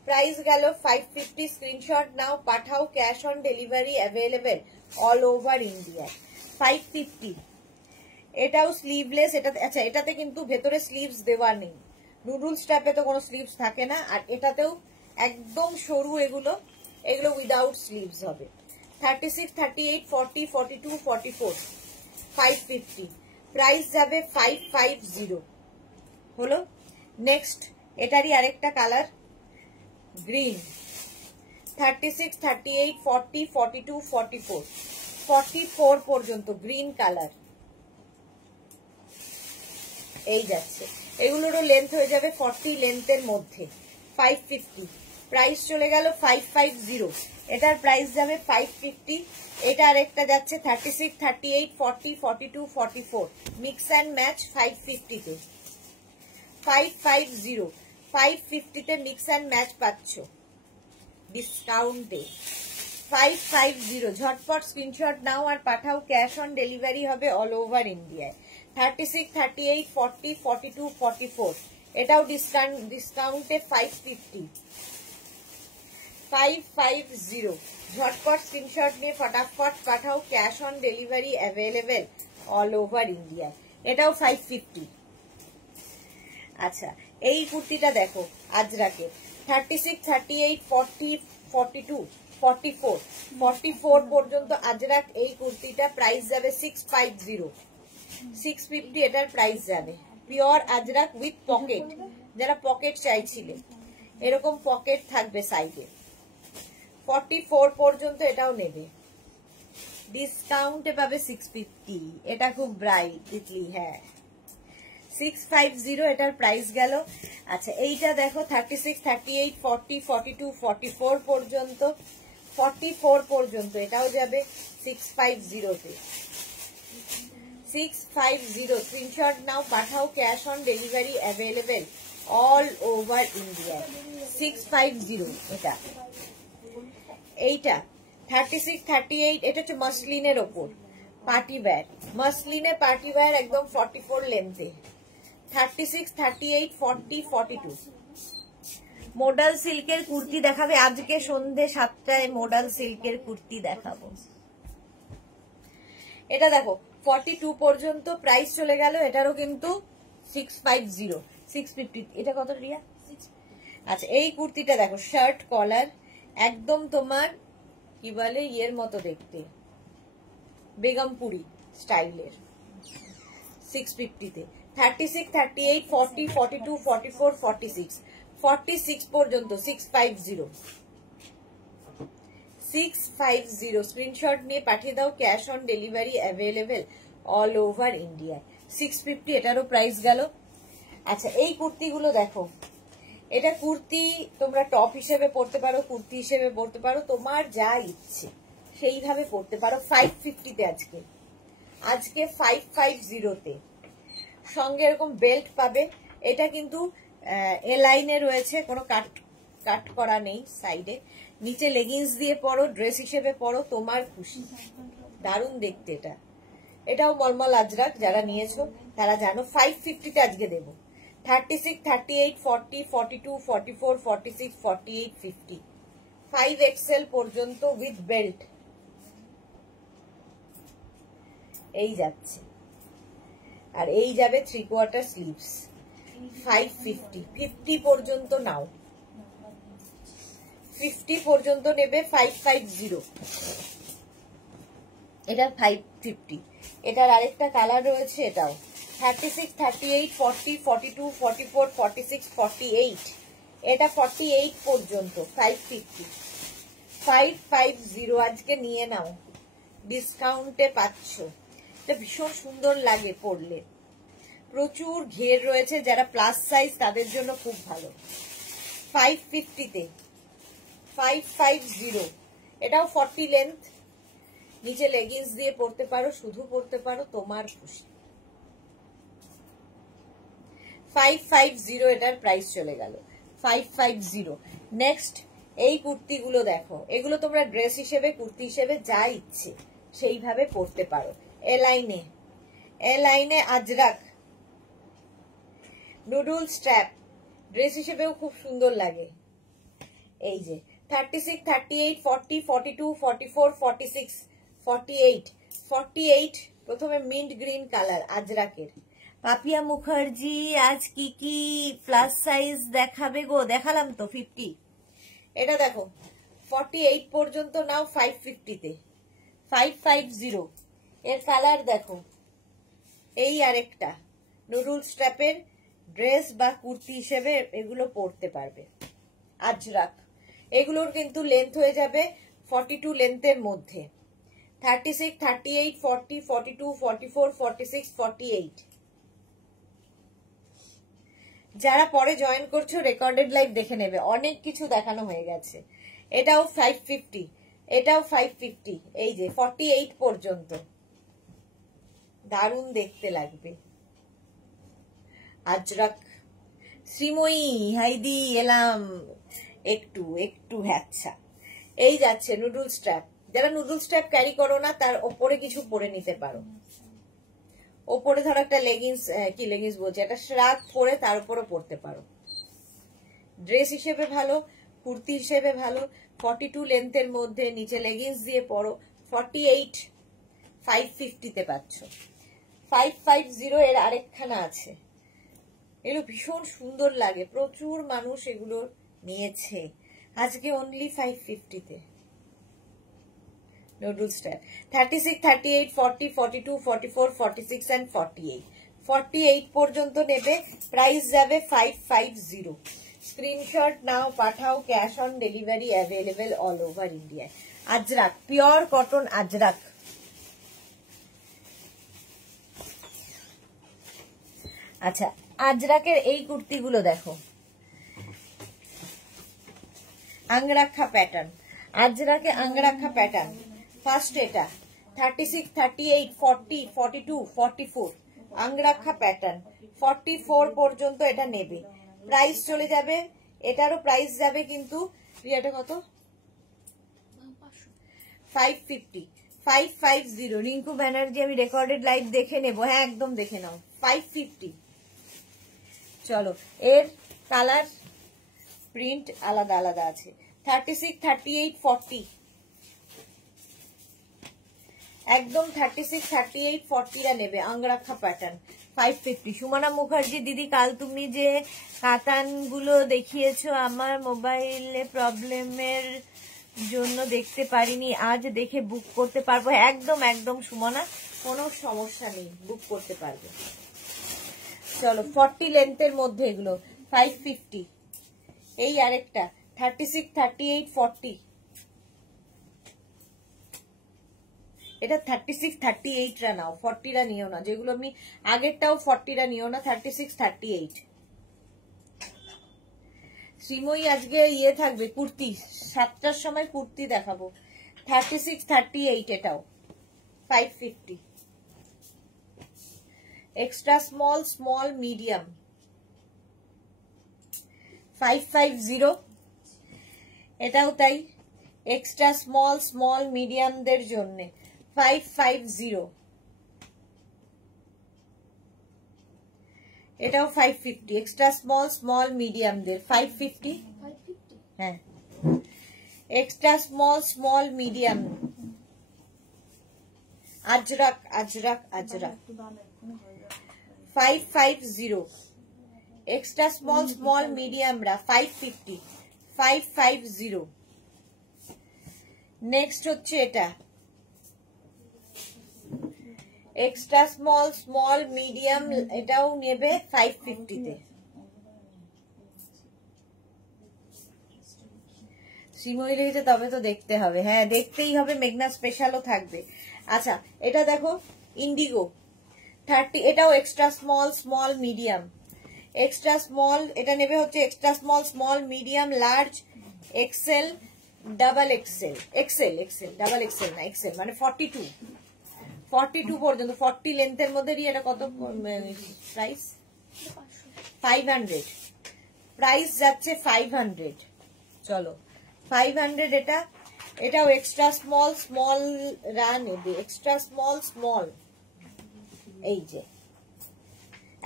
প্রাইস গেল 550। স্ক্রিনশট নাও, পাঠাও। Cash on delivery available all over India. 550। এটাও স্লিভলেস। এটা আচ্ছা, এটাতে কিন্তু ভেতরে স্লিভস দেওয়া নেই। নুডল স্ট্র্যাপে তো কোনো স্লিভস থাকে না, আর এটাতেও একদম সরু, এগুলো উইদাউট স্লিভস হবে। 36, 38, 40, 42, 44 550। প্রাইস যাবে 550 হলো। নেক্সট এটারই আরেকটা কালার, গ্রিন, 36, 38, 40, 42, 44 44 পর্যন্ত গ্রিন কালার। এই যাচ্ছে, এগুলোরও লেন্থ হয়ে যাবে 40 লেন্থের মধ্যে। 550, প্রাইস চলে গেল 550। এটার প্রাইস যাবে 550। এটা আরেকটা যাচ্ছে 36, 38, 40, 42, 44 মিক্স অ্যান্ড ম্যাচ 550-তে। 550, 550-তে মিক্স অ্যান্ড ম্যাচ পাচ্ছ ডিসকাউন্টে। 550, ঝটপট স্ক্রিনশট নাও আর পাঠাও। ক্যাশ অন ডেলিভারি হবে অল ওভার ইন্ডিয়ায়। 36, 38, 40, 42, 44 এটাও ডিসকাউন্টে 550, 550। ঝটপট স্ক্রিনশট নিয়ে ফটাফট পাঠাও। Cash on delivery available all over India. এটাও 550। আচ্ছা, এই কুর্তিটা দেখো আজরাকে, 36, 38, 40, 42, 44 44 পর্যন্ত আজরাক। এই কুর্তিটা প্রাইস যাবে 650, 650 এটার প্রাইস যাবে। পিওর আজরাক উইথ পকেট, যারা পকেট চাইছিলে এরকম পকেট থাকবে সাইডে। 44 পর্যন্ত এটাও নেবে, ডিসকাউন্টে পাবে 650। এটা খুব ব্রাইট তিতলি, হ্যাঁ 650 এটার প্রাইস গেল। আচ্ছা, এইটা দেখো 36, 38, 40, 42, 44 পর্যন্ত, 44 পর্যন্ত এটাও যাবে 650-তে। 650, স্ক্রিনশট নাও, পাঠাও। Cash on delivery available all over India. 650 এটা। এইটা 36, 38, এটা হচ্ছে মাসলিনের ওপর পার্টি ওয়্যার, মাসলিনে পার্টি ওয়্যার একদম 44 লেন্থে। 36, 38, 40, 42 মোডাল সিল্কের কুর্তি দেখাবে আজকে সন্ধ্যে 7টায়। মোডাল সিল্কের কুর্তি দেখাবো। এটা দেখো 42 পর্যন্ত প্রাইস চলে গেল। এটারও কিন্তু 650, 650। এটা কত রিয়া? আচ্ছা, এই কুর্তিটা দেখো, শার্ট কলার, একদম তোমার কি বলে ইয়ের মতো দেখতে, বেগমপুরি স্টাইলের। 650-তে 36, 38, 40, 42, 44, 46 46 পর্যন্ত 650, 650। স্ক্রিনশট নিয়ে পাঠিয়ে দাও। Cash on delivery available all over India. 650 এটারও প্রাইস গেল। আচ্ছা, এই কুর্তিগুলো দেখো, এটা কুর্তি তোমরা টপ হিসেবে পরতে পারো, কুর্তি হিসেবে পরতে পারো, তোমার যা ইচ্ছে সেইভাবে পরতে পারো। 550-তে আজকে 550-তে সঙ্গে এরকম বেল্ট পাবে। এটা কিন্তু এ লাইনে রয়েছে, কোনো কাট করা নেই সাইডে। নিচে লেগিংস দিয়ে পরো, ড্রেস হিসেবে পরো, তোমার খুশি। দারুণ দেখতে এটা। এটাও মলমল আজরাক, যারা নিয়েছো তারা জানো। 550 তে আজকে দেবো। 36, 38, 40, 42, 44, 46, 48, 50, 5XL পর্যন্ত উইথ বেল্ট এই যাচ্ছে। আর এই যাবে 3/4 স্লিভস। 550, 50 পর্যন্ত নাও, 50 পর্যন্ত নেবে 550। এটা 550। এটার আরেকটা কালার রয়েছে, এটাও 36, 38, 40, 42, 44, 46, 48। এটা 48 পর্যন্ত 550। 550 আজকে নিয়ে নাও, ডিসকাউন্টে পাচ্ছ। এটা ভীষণ সুন্দর লাগে পরলে, প্রচুর ঘের রয়েছে, যারা প্লাস সাইজ তাদের জন্য খুব ভালো। 550 তে 550। এটাও 40 লেন্থ, নিচে লেগিংস দিয়ে পরতে পারো, শুধু পরতে পারো, তোমার খুশি। 550 এটার প্রাইস চলে গেল। 550। নেক্সট এই কুর্তিগুলো দেখো, এগুলো তোমরা ড্রেস হিসেবে, কুর্তি হিসেবে যা ইচ্ছে সেইভাবে পরতে পারো। এলাইনে আজরাক নুডল স্ট্র্যাপ, ড্রেস হিসেবেও খুব সুন্দর লাগে। এই যে 36, 38, 40, 42, 44, 46, 48, 48 প্রথমে মিন্ট গ্রিন কালার আজরাকের। পাপিয়া মুখার্জি আজ কি কি প্লাস সাইজ দেখাবে গো? দেখালাম তো 50। এটা দেখো 48 পর্যন্ত নাও 550 তে। 550 এর কালার দেখো। এই আরেকটা নুডল স্ট্র্যাপের ড্রেস বা কুর্তি হিসেবে এগুলো পরতে পারবে আজরাক। এগুলোর কিন্তু লেন্থ হয়ে যাবে 42 লেন্থের মধ্যে। 36, 38, 40, 42, 44, 46, 48। যারা পরে জয়েন করছো রেকর্ডেড লাইভ দেখে নেবে, অনেক কিছু দেখানো হয়ে গেছে। এটাও 550, এটাও 550। এই যে 48 পর্যন্ত, দারুণ দেখতে লাগবে আজরাক। শ্রীময়ী হাইদি এলাম একটু একটু। আচ্ছা, এই যাচ্ছে নুডল স্ট্র্যাপ। যারা নুডল স্ট্র্যাপ ক্যারি করো না, তার ওপরে কিছু পরে নিতে পারো। ওপরে ধরো একটা লেগিংস, কি লেগিংস বলছে, একটা শ্রাগ পরে তার উপরে পরতে পারো। ড্রেস হিসেবে ভালো, কুর্তি হিসেবে ভালো। 42 লেন্থের মধ্যে নিচে লেগিংস দিয়ে পরো। 48 550 তে পাচ্ছ। 550 এর আরেকখানা আছে, এগুলো ভীষণ সুন্দর লাগে, প্রচুর মানুষ এগুলো নিয়েছে। আজকে অনলি 550 তে নুডল স্ট্র্যাপ। 36, 38, 40, 42, 44, 46 and 48। 48 পর্যন্ত নেবে, প্রাইস যাবে 550। স্ক্রিনশট নাও, পাঠাও, cash on delivery available all over ইন্ডিয়ায়। Ajrak, pure cotton Ajrak. আচ্ছা, আজরাকের এই কুর্তিগুলো দেখো, আংরাখা প্যাটার্ন। আজরাকে আংরাখা প্যাটার্ন। ফার্স্ট এটা 36, 38, 40, 42, 44 আংরাখা প্যাটার্ন। 44 পর্যন্ত এটা নেবে, প্রাইস চলে যাবে, এটারও প্রাইস যাবে কিন্তু রিয়াটা কত? 550। 550। রিঙ্কু ব্যানার্জি, আমি রেকর্ডেড লাইভ দেখে নেব। হ্যাঁ, একদম দেখে নাও। 550। চলো, এর কালার প্রিন্ট আলাদা আলাদা আছে। 36, 38, 40 একদম 36, 38, 40 নেবে আংরাখা প্যাটার্ন। 550। সুমনা মুখার্জি দিদি, কাল তুমি যে কাতানগুলো দেখিয়েছো আমার মোবাইলে প্রবলেমের জন্য দেখতে পারিনি, আজ দেখে বুক করতে পারবো? একদম একদম সুমনা, কোনো সমস্যা নেই, বুক করতে পারবে। চলো, 40 লেন্থের মধ্যে এগুলো 550। এই আরেকটা 36, 38, 40। এটা 36, 38রা নাও, 40রা নিও না। যেগুলো আমি আগেরটাও 40রা নিও না, 36, 38। শ্রীময়ী আজকে ইয়ে থাকবে, কুর্তি 7টার সময় কুর্তি দেখাবো। 36, 38 এটাও 550। Extra small, small, medium 550। এটাও তাই, এক্সট্রা স্মল, স্মল, মিডিয়ামদের জন্য 550, এটাও 550, এক্সট্রা স্মল স্মল মিডিয়াম দের 550, হ্যাঁ extra small small medium Ajrak Ajrak Ajrak 550, extra small small medium রা 550, 550। নেক্সট হচ্ছে এটা এক্সট্রা স্মল স্মল মিডিয়াম, এটাও নেবে 550 তে। শ্রীময়ী লেগেছে তবে তো দেখতে হবে, হ্যাঁ দেখতেই হবে, মেঘনা স্পেশালও থাকবে। আচ্ছা এটা দেখো ইন্ডিগো 30, এটাও extra small small medium, extra small এটা নেবে হচ্ছে extra small small medium large XL double XL, XL XL double XL না এক্সেল মানে 42 পর্যন্ত, 40 লেন্থের মধ্যে এটা কত প্রাইস? 500, প্রাইস যাচ্ছে 500। চলো 500 এটা, এটাও এক্সট্রা স্মল স্মল রান নেবে, এক্সট্রা স্মল স্মল, এই যে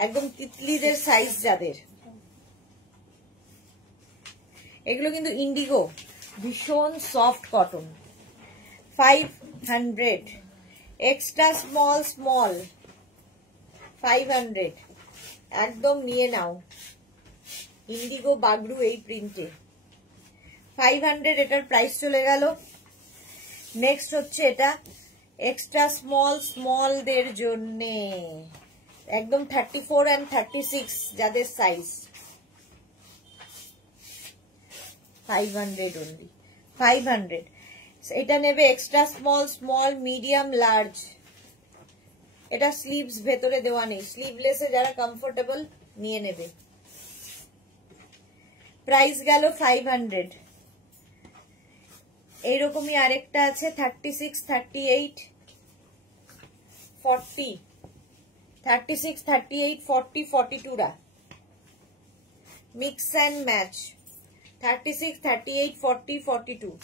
একদম তিতলিদের সাইজ যাদের, এগুলো কিন্তু ইন্ডিগো ভীষণ soft cotton. 500, extra small small 500, একদম নিয়ে নাও ইন্ডিগো বাগরু এই প্রিন্টে 500, এটার প্রাইস চলে গেল। নেক্সট হচ্ছে এটা এক্সট্রা স্মল স্মল দের জন্য একদম 34 and 36 যাদের সাইজ 500 অনলি, 500। এটা নেবে extra small small medium large, এটা স্লিভস ভেতরে দেওয়া নেই, স্লিভলেসে যারা কমফোর্টেবল নিয়ে নেবে। প্রাইস গেল 500। এইরকমই আরেকটা আছে 36, 38, 40, 36, 38, 40, 42 রা মিক্স অ্যান্ড ম্যাচ 36, 38, 40, 42,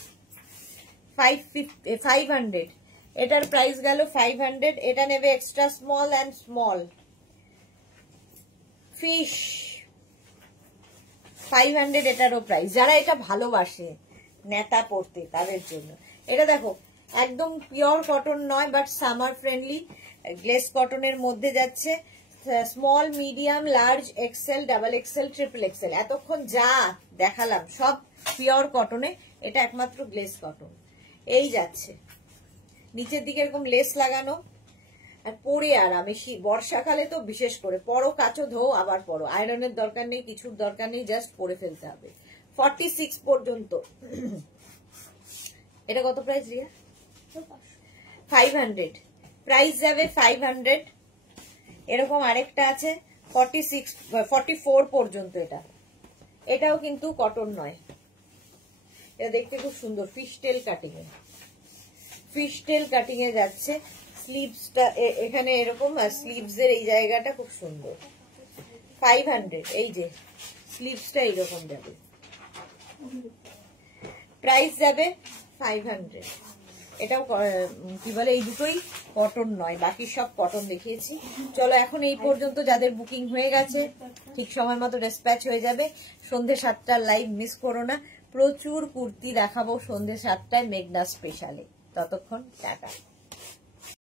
500। এটার প্রাইস গেল 500। এটা নেবে extra small and small fish 500, এটারও প্রাইস। যারা এটা ভালোবাসে নেতা পড়তে তাদের জন্য। এটা দেখো একদম পিওর কটন নয় বাট সামার ফ্রেন্ডলি গ্লেস কটনের মধ্যে যাচ্ছে, small medium large XL double XL triple Excel, এতক্ষণ যা দেখালাম সব পিওর কটনে, এটা একমাত্র গ্লেস কটন। এই যাচ্ছে নিচের দিকে এরকম লেস লাগানো, আর পরে আরাম, বর্ষাকালে তো বিশেষ করে পরো কাচো ধো আবার পরো, আয়রনের দরকার নেই, কিছুর দরকার নেই, জাস্ট পরে ফেলতে হবে। 46 পর্যন্ত। এটা কত প্রাইস রিয়া? 500, প্রাইস যাবে 500। এরকম আরেকটা আছে 46, 44 পর্যন্ত, এটাও কিন্তু কটন নয়, এটা দেখতে খুব সুন্দর, ফিশটেল কাটিং এ, ফিশটেল কাটিং এ যাচ্ছে। স্লিভসটা এখানে এরকম, আর স্লিভস এর এই জায়গাটা খুব সুন্দর। 500, এই যে স্লিভসটা এইরকম যাবে, প্রাইস যাবে 500। এটাও কি বলে, এই দুটোই কটন নয়, বাকি সব কটন দেখিয়েছি। চলো এখন এই পর্যন্ত, যাদের বুকিং হয়ে গেছে ঠিক সময় মতো ডিসপ্যাচ হয়ে যাবে। সন্ধ্যে 7টার লাইভ মিস করো না, প্রচুর কুর্তি দেখাবো সন্ধ্যে 7টায় মেঘনা স্পেশালে। ততক্ষণ টাটা।